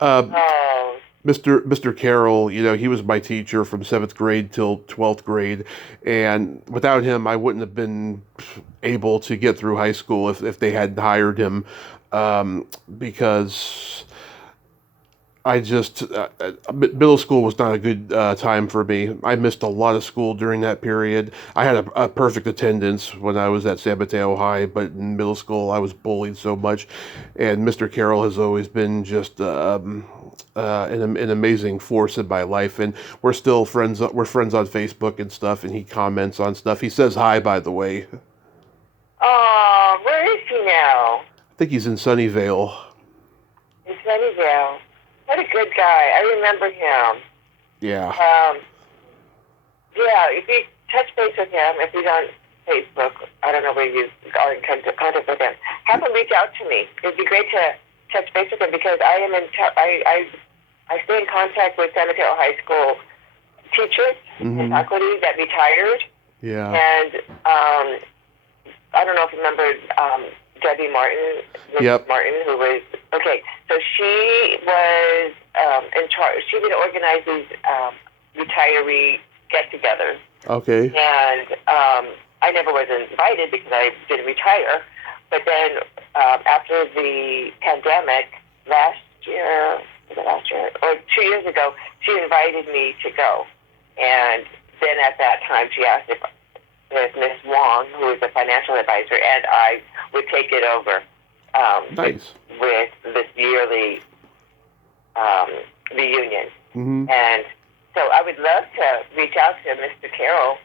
Um, Oh. Mr. Carroll, he was my teacher from 7th grade till 12th grade, and without him, I wouldn't have been able to get through high school if they hadn't hired him, because I just middle school was not a good time for me. I missed a lot of school during that period. I had a perfect attendance when I was at San Mateo High, but in middle school I was bullied so much, and Mr. Carroll has always been just an amazing force in my life, and we're still friends. We're friends on Facebook and stuff, and he comments on stuff. He says hi, by the way. Oh, where is he now? I think he's in Sunnyvale. In Sunnyvale. What a good guy. I remember him. Yeah. Yeah, if you touch base with him, if he's on Facebook, I don't know where you are in contact with him, have him reach out to me. It'd be great to touch base with him because I am I stay in contact with San Mateo High School teachers and faculty that retired. Yeah. And I don't know if you remember Debbie Martin, Yep. Martin, who was, okay, so she was in charge. She would organize these retiree get-togethers. Okay. And I never was invited because I didn't retire. But then after the pandemic last year, or 2 years ago, she invited me to go. And then at that time, she asked if Miss Wong, who is a financial advisor, and I would take it over Nice. with this yearly reunion. Mm-hmm. And so I would love to reach out to Mr. Carroll.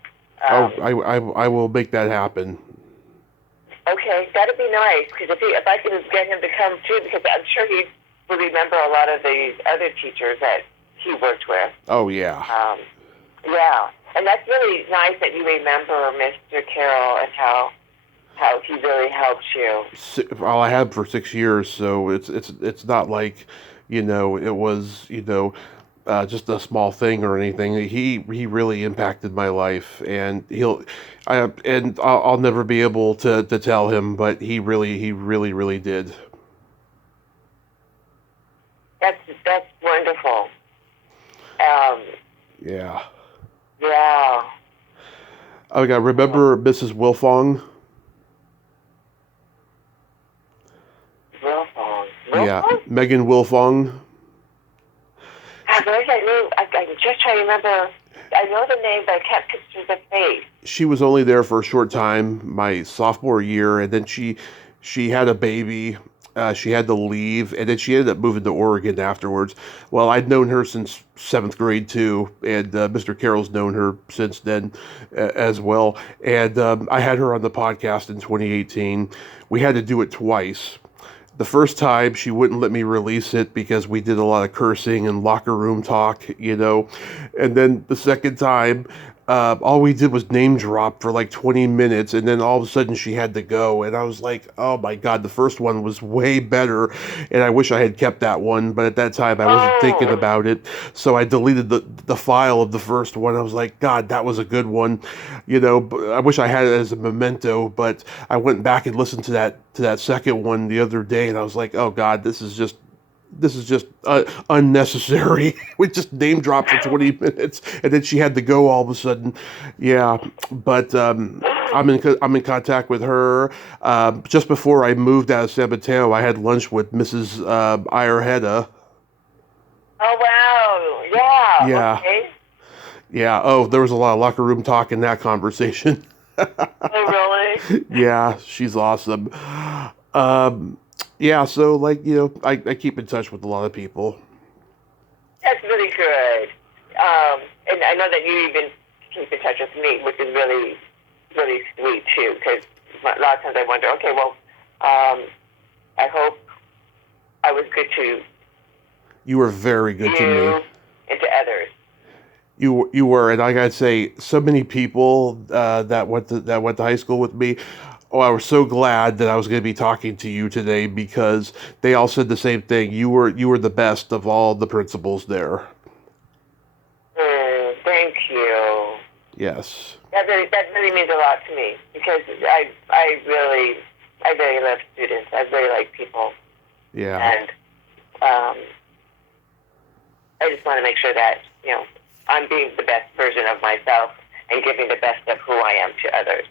I will make that happen. Okay, that'd be nice because if I can get him to come too, because I'm sure he will remember a lot of the other teachers that he worked with. Oh yeah. Yeah, and that's really nice that you remember Mr. Carroll and how he really helped you. Well, I had for 6 years, so it's not like, it was, just a small thing or anything. He really impacted my life, and I'll never be able to tell him, but he really did. That's wonderful. Yeah. Yeah. Oh, God, remember Mrs. Wilfong? Wilfong. Yeah, Megan Wilfong. Where's that name? I'm just trying to remember. I know the name, but I can't picture the face. She was only there for a short time, my sophomore year, and then she had a baby. She had to leave, and then she ended up moving to Oregon afterwards. Well, I'd known her since 7th grade too, and Mr. Carroll's known her since then as well. And I had her on the podcast in 2018. We had to do it twice. The first time, she wouldn't let me release it because we did a lot of cursing and locker room talk, And then the second time, all we did was name drop for like 20 minutes, and then all of a sudden she had to go. And I was like, oh my God, the first one was way better, and I wish I had kept that one. But at that time, I wasn't thinking about it. So I deleted the file of the first one. I was like, God, that was a good one. I wish I had it as a memento, but I went back and listened to that second one the other day, and I was like, oh God, this is just unnecessary. We just name dropped for 20 minutes, and then she had to go all of a sudden. Yeah, but I'm in contact with her. Just before I moved out of San Mateo, I had lunch with Mrs. Iorheta. Oh wow! Yeah. Yeah. Okay. Yeah. Oh, there was a lot of locker room talk in that conversation. Oh really? Yeah, she's awesome. Yeah, so I keep in touch with a lot of people. That's really good. And I know that you even keep in touch with me, which is really, really sweet too. Because a lot of times I wonder, okay, well, I hope I was good to You were very good to me. you and to others. You were, and I gotta say, so many people that went to high school with me. Oh, I was so glad that I was going to be talking to you today because they all said the same thing. You were the best of all the principals there. Thank you. Yes. That really means a lot to me because I really love students. I really like people, Yeah. and I just want to make sure that I'm being the best version of myself and giving the best of who I am to others.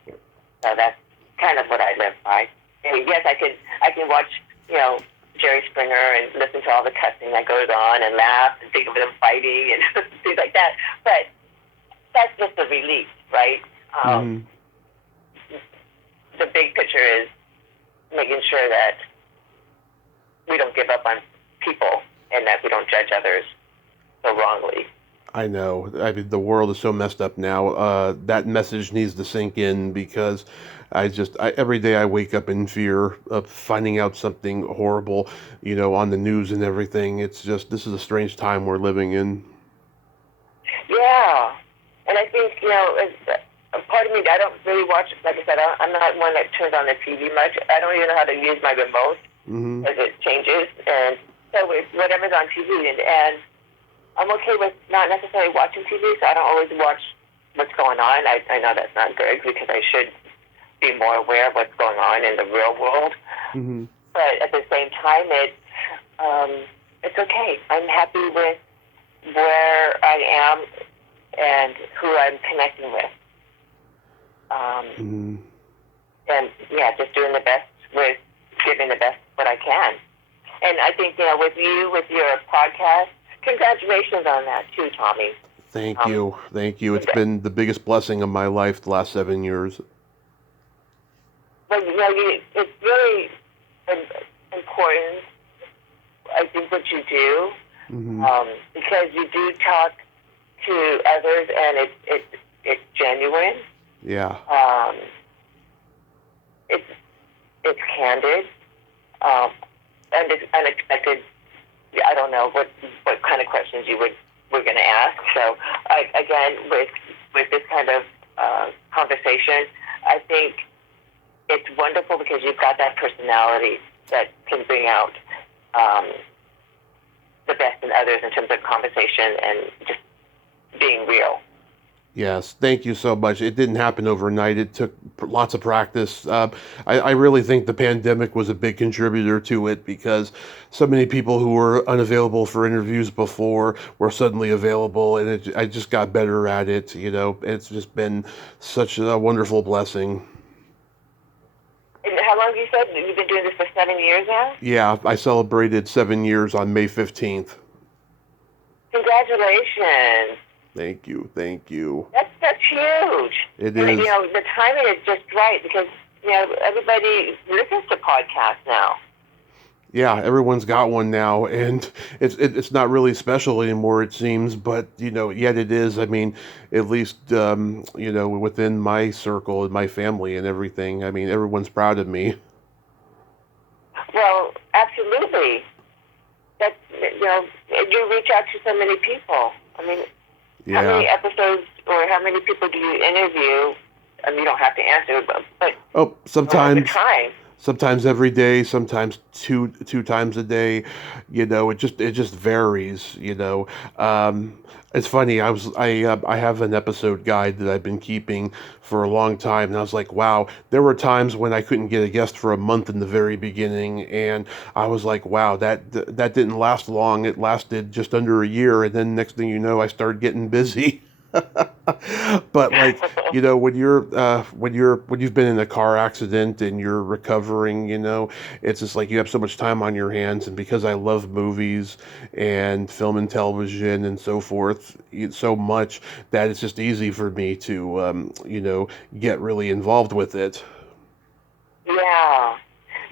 So that's kind of what I live by. And yes, I can watch Jerry Springer and listen to all the cussing that goes on and laugh and think of them fighting and things like that. But that's just a relief, right? Mm-hmm. The big picture is making sure that we don't give up on people and that we don't judge others so wrongly. I know. I mean, the world is so messed up now. That message needs to sink in because every day I wake up in fear of finding out something horrible, on the news and everything. It's just, this is a strange time we're living in. Yeah. And I think, a part of me, I don't really watch, like I said, I'm not one that turns on the TV much. I don't even know how to use my remote Mm-hmm. as it changes. And so it's whatever's on TV. And I'm okay with not necessarily watching TV, so I don't always watch what's going on. I know that's not good because I should be more aware of what's going on in the real world. Mm-hmm. But at the same time, it's okay. I'm happy with where I am and who I'm connecting with. Mm-hmm. And yeah, just doing the best with giving the best what I can. And I think, with you, with your podcast, congratulations on that too, Tommy. Thank you. Thank you. It's been the biggest blessing of my life the last 7 years. But, it's really important, I think, what you do, Mm-hmm. because you do talk to others and it's genuine. Yeah. It's candid, and it's unexpected. I don't know what kind of questions you were going to ask. So again, with this kind of conversation, I think it's wonderful because you've got that personality that can bring out the best in others in terms of conversation and just being real. Yes, thank you so much. It didn't happen overnight. It took lots of practice. I really think the pandemic was a big contributor to it because so many people who were unavailable for interviews before were suddenly available, and I just got better at it. It's just been such a wonderful blessing. And how long have you said you've been doing this for 7 years now? Yeah, I celebrated 7 years on May 15th. Congratulations. Thank you, thank you. That's huge. It And, is. the timing is just right because everybody listens to podcasts now. Yeah, everyone's got one now, and it's not really special anymore, it seems, but yet it is. I mean, at least within my circle and my family and everything. I mean, everyone's proud of me. Well, absolutely. That you reach out to so many people. I mean, how many Yeah. episodes or how many people do you interview? I mean, you don't have to answer, but Oh, over the sometimes time. sometimes every day, sometimes two times a day. It just varies. It's funny. I have an episode guide that I've been keeping for a long time, and I was like, wow, there were times when I couldn't get a guest for a month in the very beginning, and I was like, wow, that didn't last long. It lasted just under a year, and then next thing you know, I started getting busy. But like, when you've been in a car accident and you're recovering, it's just like you have so much time on your hands. And because I love movies and film and television and so forth so much, that it's just easy for me to get really involved with it. Yeah.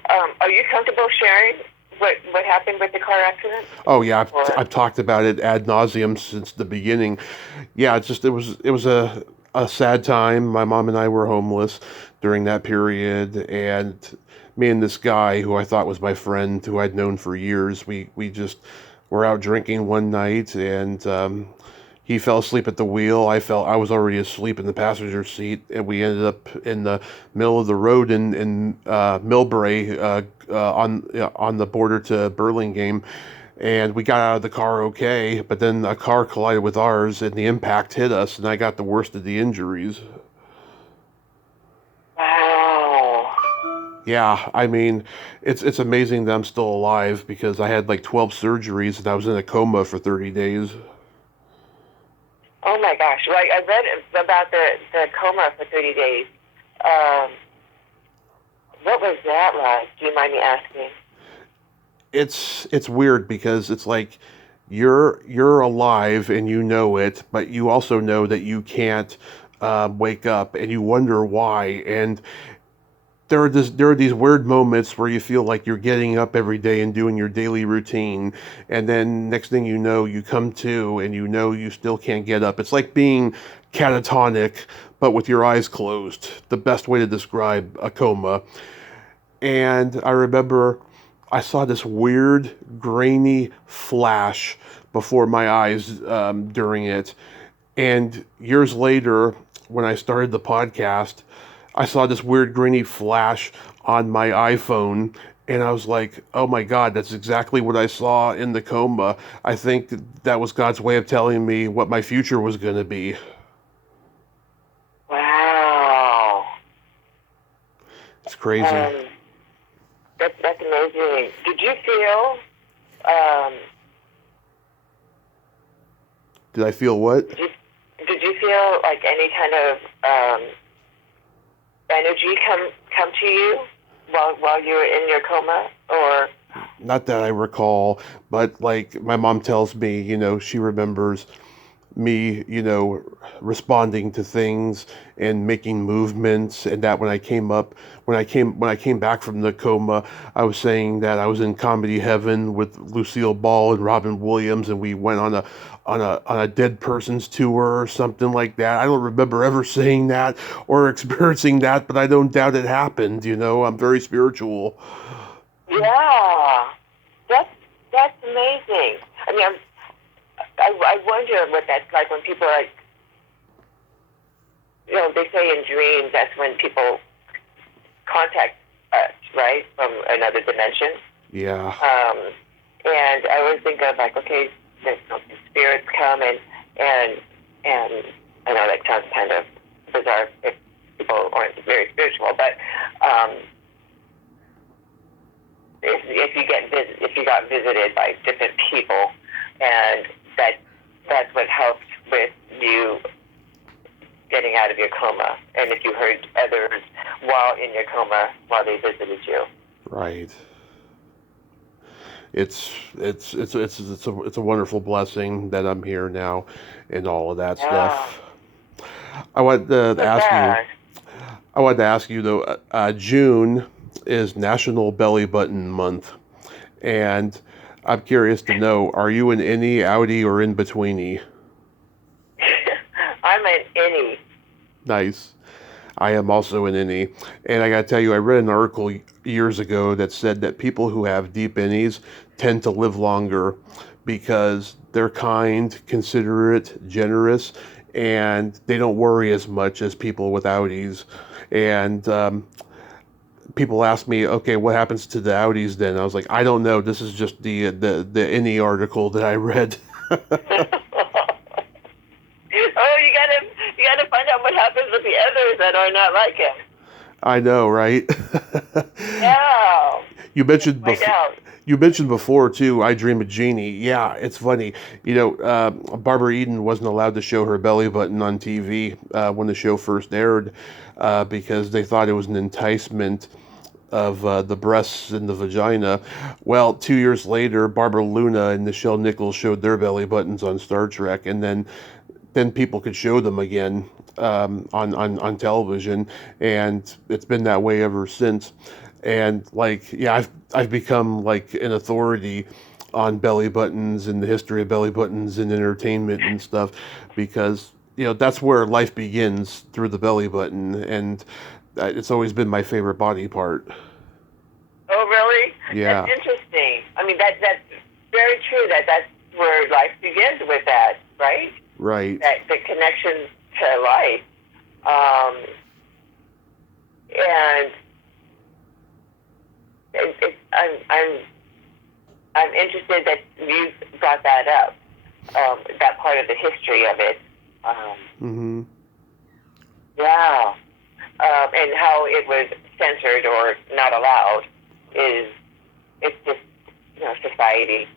Are you comfortable sharing what happened with the car accident? Oh yeah, Or I've talked about it ad nauseum since the beginning. Yeah, it was a a sad time. My mom and I were homeless during that period, and me and this guy who I thought was my friend, who I'd known for years, we just were out drinking one night, and he fell asleep at the wheel. I was already asleep in the passenger seat, and we ended up in the middle of the road in Millbrae, on the border to Burlingame, and we got out of the car okay. But then a car collided with ours, and the impact hit us, and I got the worst of the injuries. Wow. Yeah, I mean, it's amazing that I'm still alive because I had like 12 surgeries and I was in a coma for 30 days. Oh my gosh! Like I read about the coma for 30 days. Um, what was that like? Do you mind me asking? It's weird because it's like you're alive and you know it, but you also know that you can't wake up and you wonder why. And there are these weird moments where you feel like you're getting up every day and doing your daily routine, and then next thing you know, you come to and you know you still can't get up. It's like being catatonic, but with your eyes closed. The best way to describe a coma. And I remember I saw this weird grainy flash before my eyes during it. And years later, when I started the podcast, I saw this weird grainy flash on my iPhone, and I was like, "Oh my God, that's exactly what I saw in the coma." I think that was God's way of telling me what my future was going to be. Wow. It's crazy. Um, that's amazing. Did you feel? Um, Did I feel what? did you, did you feel like any kind of energy come to you while you were in your coma, or? Not that I recall, but like my mom tells me, she remembers me, responding to things and making movements, and that when I came back from the coma, I was saying that I was in comedy heaven with Lucille Ball and Robin Williams, and we went on a dead person's tour or something like that. I don't remember ever saying that or experiencing that, but I don't doubt it happened. I'm very spiritual. Yeah, that's that's amazing. I mean, I wonder what that's like when people are like, they say in dreams that's when people contact us, right, from another dimension. Yeah. And I always think of like, okay, there's spirits come and I know that sounds kind of bizarre if people aren't very spiritual, but if you got visited by different people, and that's what helps with you getting out of your coma, and if you heard others while in your coma while they visited you. Right. It's a wonderful blessing that I'm here now and all of that Yeah. stuff. I wanted to So ask you. sad. I wanted to ask you though. June is National Belly Button Month, and I'm curious to know: are you an innie, outie, or in betweenie? I'm an innie. Nice. I am also an innie, and I gotta tell you, I read an article years ago that said that people who have deep innies tend to live longer because they're kind, considerate, generous, and they don't worry as much as people with outies. And people ask me, okay, what happens to the outies then? I was like, I don't know. This is just the innie article that I read. Oh, you gotta find out what happens with the others that are not like him. I know, right? Yeah. You mentioned Find before. out. You mentioned before too. I Dream of Jeannie. Yeah, it's funny. Barbara Eden wasn't allowed to show her belly button on TV when the show first aired because they thought it was an enticement of the breasts and the vagina. Well, 2 years later, Barbara Luna and Nichelle Nichols showed their belly buttons on Star Trek, and then people could show them again on television, and it's been that way ever since. And like, yeah, I've become like an authority on belly buttons and the history of belly buttons and entertainment and stuff because that's where life begins, through the belly button, and it's always been my favorite body part. Oh, really? That's Yeah, interesting. I mean, that's very true. That's where life begins with that, right? right. That the connection to life. Um, and I'm interested that you brought that up. That part of the history of it. Um, Hmm. yeah. And how it was censored or not allowed is it's just society,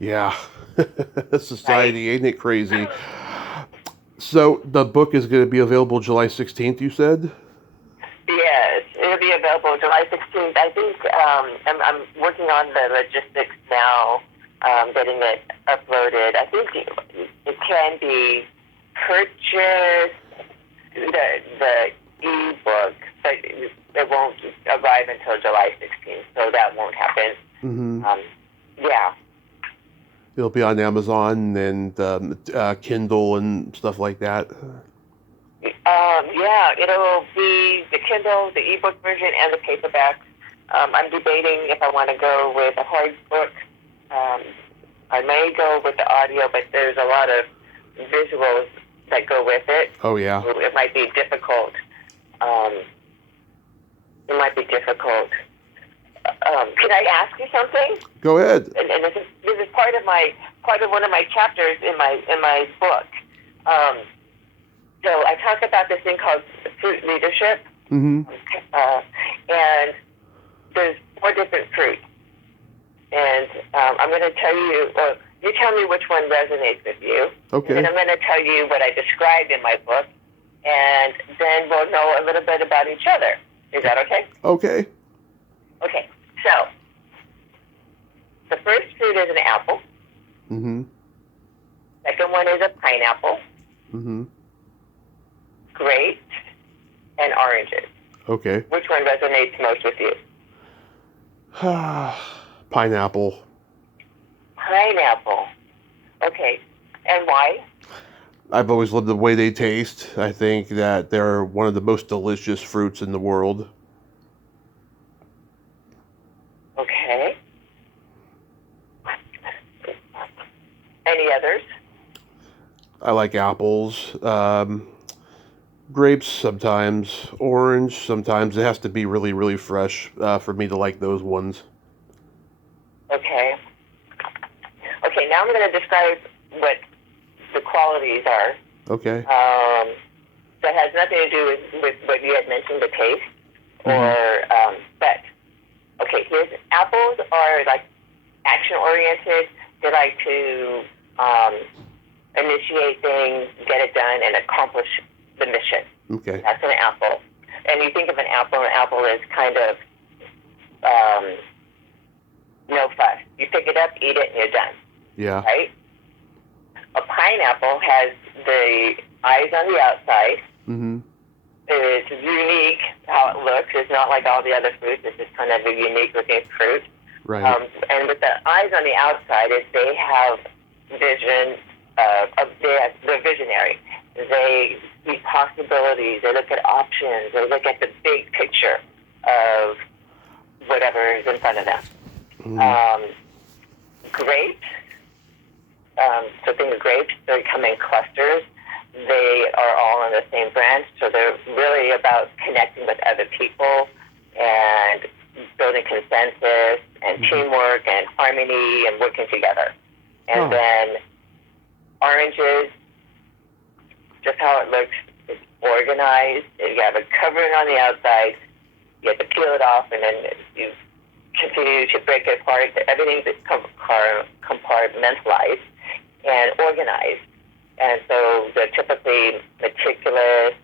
Yeah. right? Society, ain't it crazy? So the book is going to be available July 16th, you said? Yes, it'll be available July 16th. I think I'm working on the logistics now, getting it uploaded. I think it can be purchased, the ebook, but it won't arrive until July 16th, so that won't happen. Hmm. Um, yeah. It'll be on Amazon and Kindle and stuff like that. Yeah, it'll be the Kindle, the ebook version, and the paperback. I'm debating if I want to go with a hard book. Um, I may go with the audio, but there's a lot of visuals that go with it. Oh, yeah. So it might be difficult. Um, it might be difficult. Can I ask you something? Go ahead. And this is part of one of my chapters in my book. Um, So I talk about this thing called fruit leadership, Hmm. and there's 4 different fruits. And I'm going to tell you, well, you tell me which one resonates with you, and then Okay. I'm going to tell you what I described in my book, and then we'll know a little bit about each other. Is that okay? Okay. Okay. So the first fruit is an apple. Hmm. Second one is a pineapple, Hmm. grapes, and oranges. Okay. Which one resonates most with you? Pineapple. Pineapple. Okay. And why? I've always loved the way they taste. I think that they're one of the most delicious fruits in the world. Okay. Any others? I like apples, grapes sometimes, orange sometimes. It has to be really, really fresh for me to like those ones. Okay. Okay, now I'm going to describe what the qualities are. Okay. That has nothing to do with what you had mentioned, the taste, Hmm. but, okay, here's apples are like action oriented. They like to initiate things, get it done, and accomplish the mission. Okay. That's an apple. And you think of an apple is kind of um, no fuss. You pick it up, eat it, and you're done, Yeah. right? A pineapple has the eyes on the outside. Hmm. It's unique how it looks. It's not like all the other fruits. It's just kind of a unique looking fruit. Right. And with the eyes on the outside, they have vision. They're visionary. They see possibilities. They look at options. They look at the big picture of whatever is in front of them. Hmm. Grapes. So think of grapes. They come in clusters. They are all on the same branch. So they're really about connecting with other people and building consensus and teamwork and harmony and working together. And Oh. then oranges, just how it looks, it's organized. You have a covering on the outside. You have to peel it off, and then you continue to break it apart. Everything's compartmentalized and organized. And so they're typically meticulous,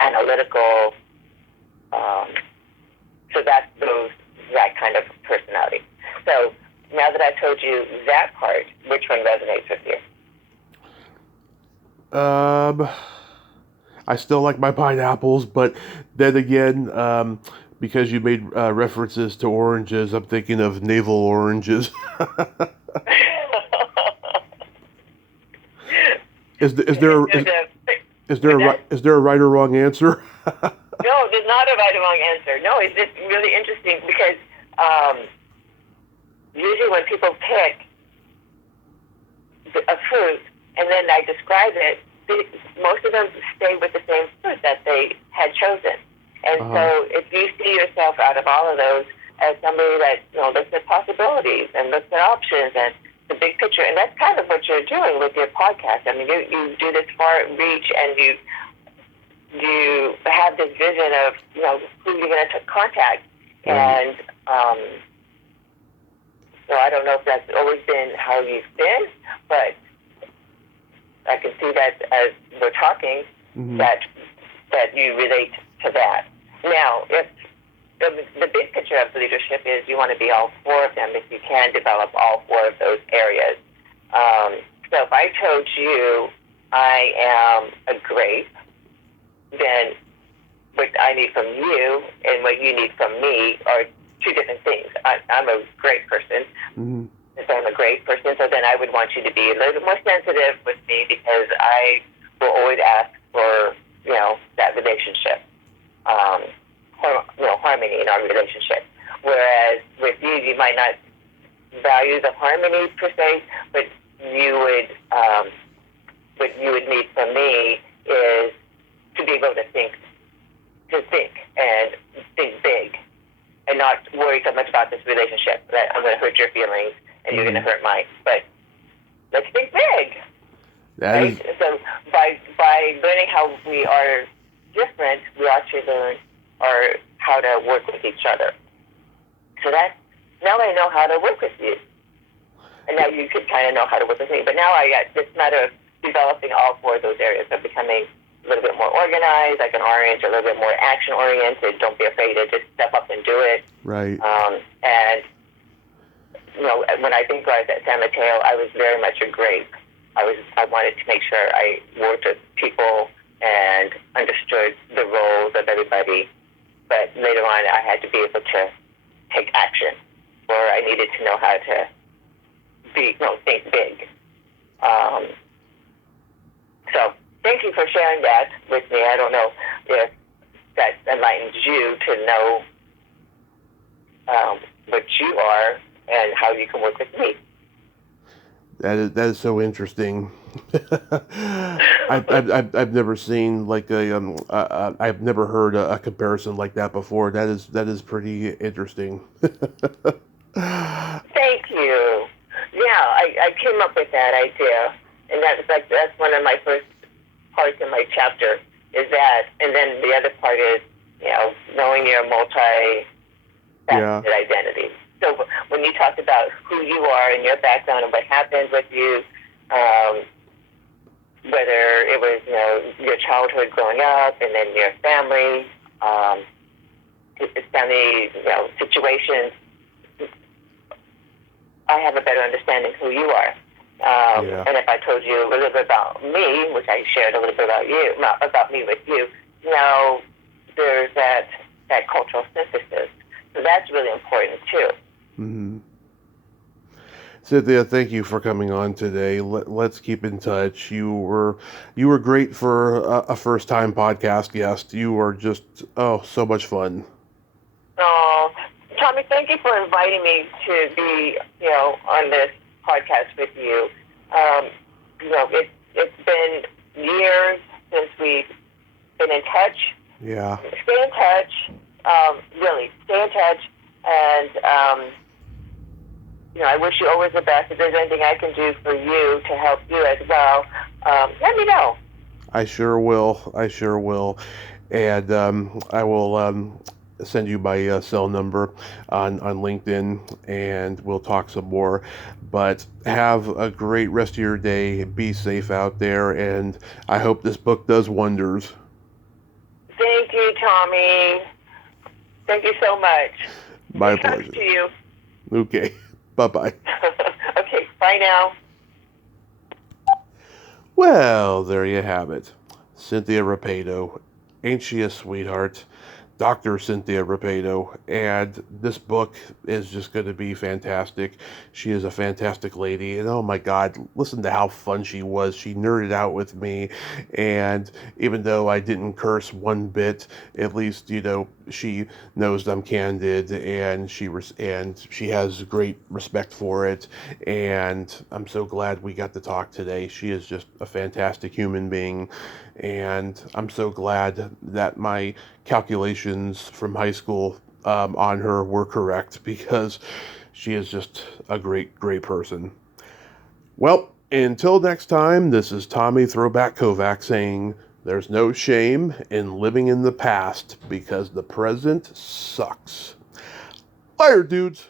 analytical. So that's that kind of personality. So now that I've told you that part, which one resonates with you? I still like my pineapples, but then again, because you made references to oranges, I'm thinking of navel oranges. Is there is there a right or wrong answer? No, there's not a right or wrong answer. No, it's just really interesting because usually when people pick a fruit and then I describe it, most of them stay with the same fruit that they had chosen. And so if you see yourself out of all of those as somebody that looks at possibilities and looks at options and the big picture, and that's kind of what you're doing with your podcast. I mean, you do this far reach, and you have this vision of who you're going to contact, and so I don't know if that's always been how you've been, but I can see that as we're talking that you relate to that. Now, if the big picture of leadership is you want to be all four of them if you can develop all four of those areas. So if I told you I am a grape, then what I need from you and what you need from me are two different things. I'm a great person. So I'm a great person, so then I would want you to be a little bit more sensitive with me because I will always ask for, that relationship. Harmony in our relationship. Whereas with you, you might not value the harmony per se, but what you would need from me is to be able to think and think big, and not worry so much about this relationship that I'm going to hurt your feelings and you're going to hurt mine. But let's think big. Right? So by learning how we are different, we actually learn how to work with each other. So now I know how to work with you. And now you could kind of know how to work with me. But now it's a matter of developing all four of those areas of becoming a little bit more organized, like an orange, a little bit more action-oriented. Don't be afraid to just step up and do it. Right. And, when I think I was at San Mateo, I was very much a grape. I wanted to make sure I worked with people and understood the roles of everybody. But later on, I had to be able to take action, or I needed to know how to think big. So thank you for sharing that with me. I don't know if that enlightens you to know what you are and how you can work with me. That is so interesting. I've never seen like I've never heard a comparison like that before. That is pretty interesting. Thank you. Yeah, I came up with that idea, and that's one of my first parts in my chapter is that, and then the other part is knowing your multi-faceted identity. So when you talked about who you are and your background and what happened with you, whether it was your childhood growing up and then your family situations, I have a better understanding who you are. And if I told you a little bit about me, which I shared a little bit about me with you, now there's that cultural synthesis. So that's really important too. Mm-hmm. Cynthia, thank you for coming on today. Let's keep in touch. You were great for a first-time podcast guest. You were just so much fun. Oh, Tommy, thank you for inviting me to be on this podcast with you. It's been years since we've been in touch. Yeah. Stay in touch. Really, stay in touch, and I wish you always the best. If there's anything I can do for you to help you as well, let me know. I sure will. And I will send you my cell number on LinkedIn, and we'll talk some more. But have a great rest of your day. Be safe out there, and I hope this book does wonders. Thank you, Tommy. Thank you so much. My pleasure. pleasure. To you. Okay. Bye-bye. Okay, bye now. Well, there you have it. Cynthia Rapaido. Ain't she a sweetheart? Dr. Cynthia Rapaido, and this book is just going to be fantastic. She is a fantastic lady, and oh my God, listen to how fun she was. She nerded out with me, and even though I didn't curse one bit, at least she knows I'm candid, and she has great respect for it, and I'm so glad we got to talk today. She is just a fantastic human being, and I'm so glad that my calculations from high school on her were correct because she is just a great, great person. Well, until next time, this is Tommy Throwback Kovac saying there's no shame in living in the past because the present sucks. Later, dudes.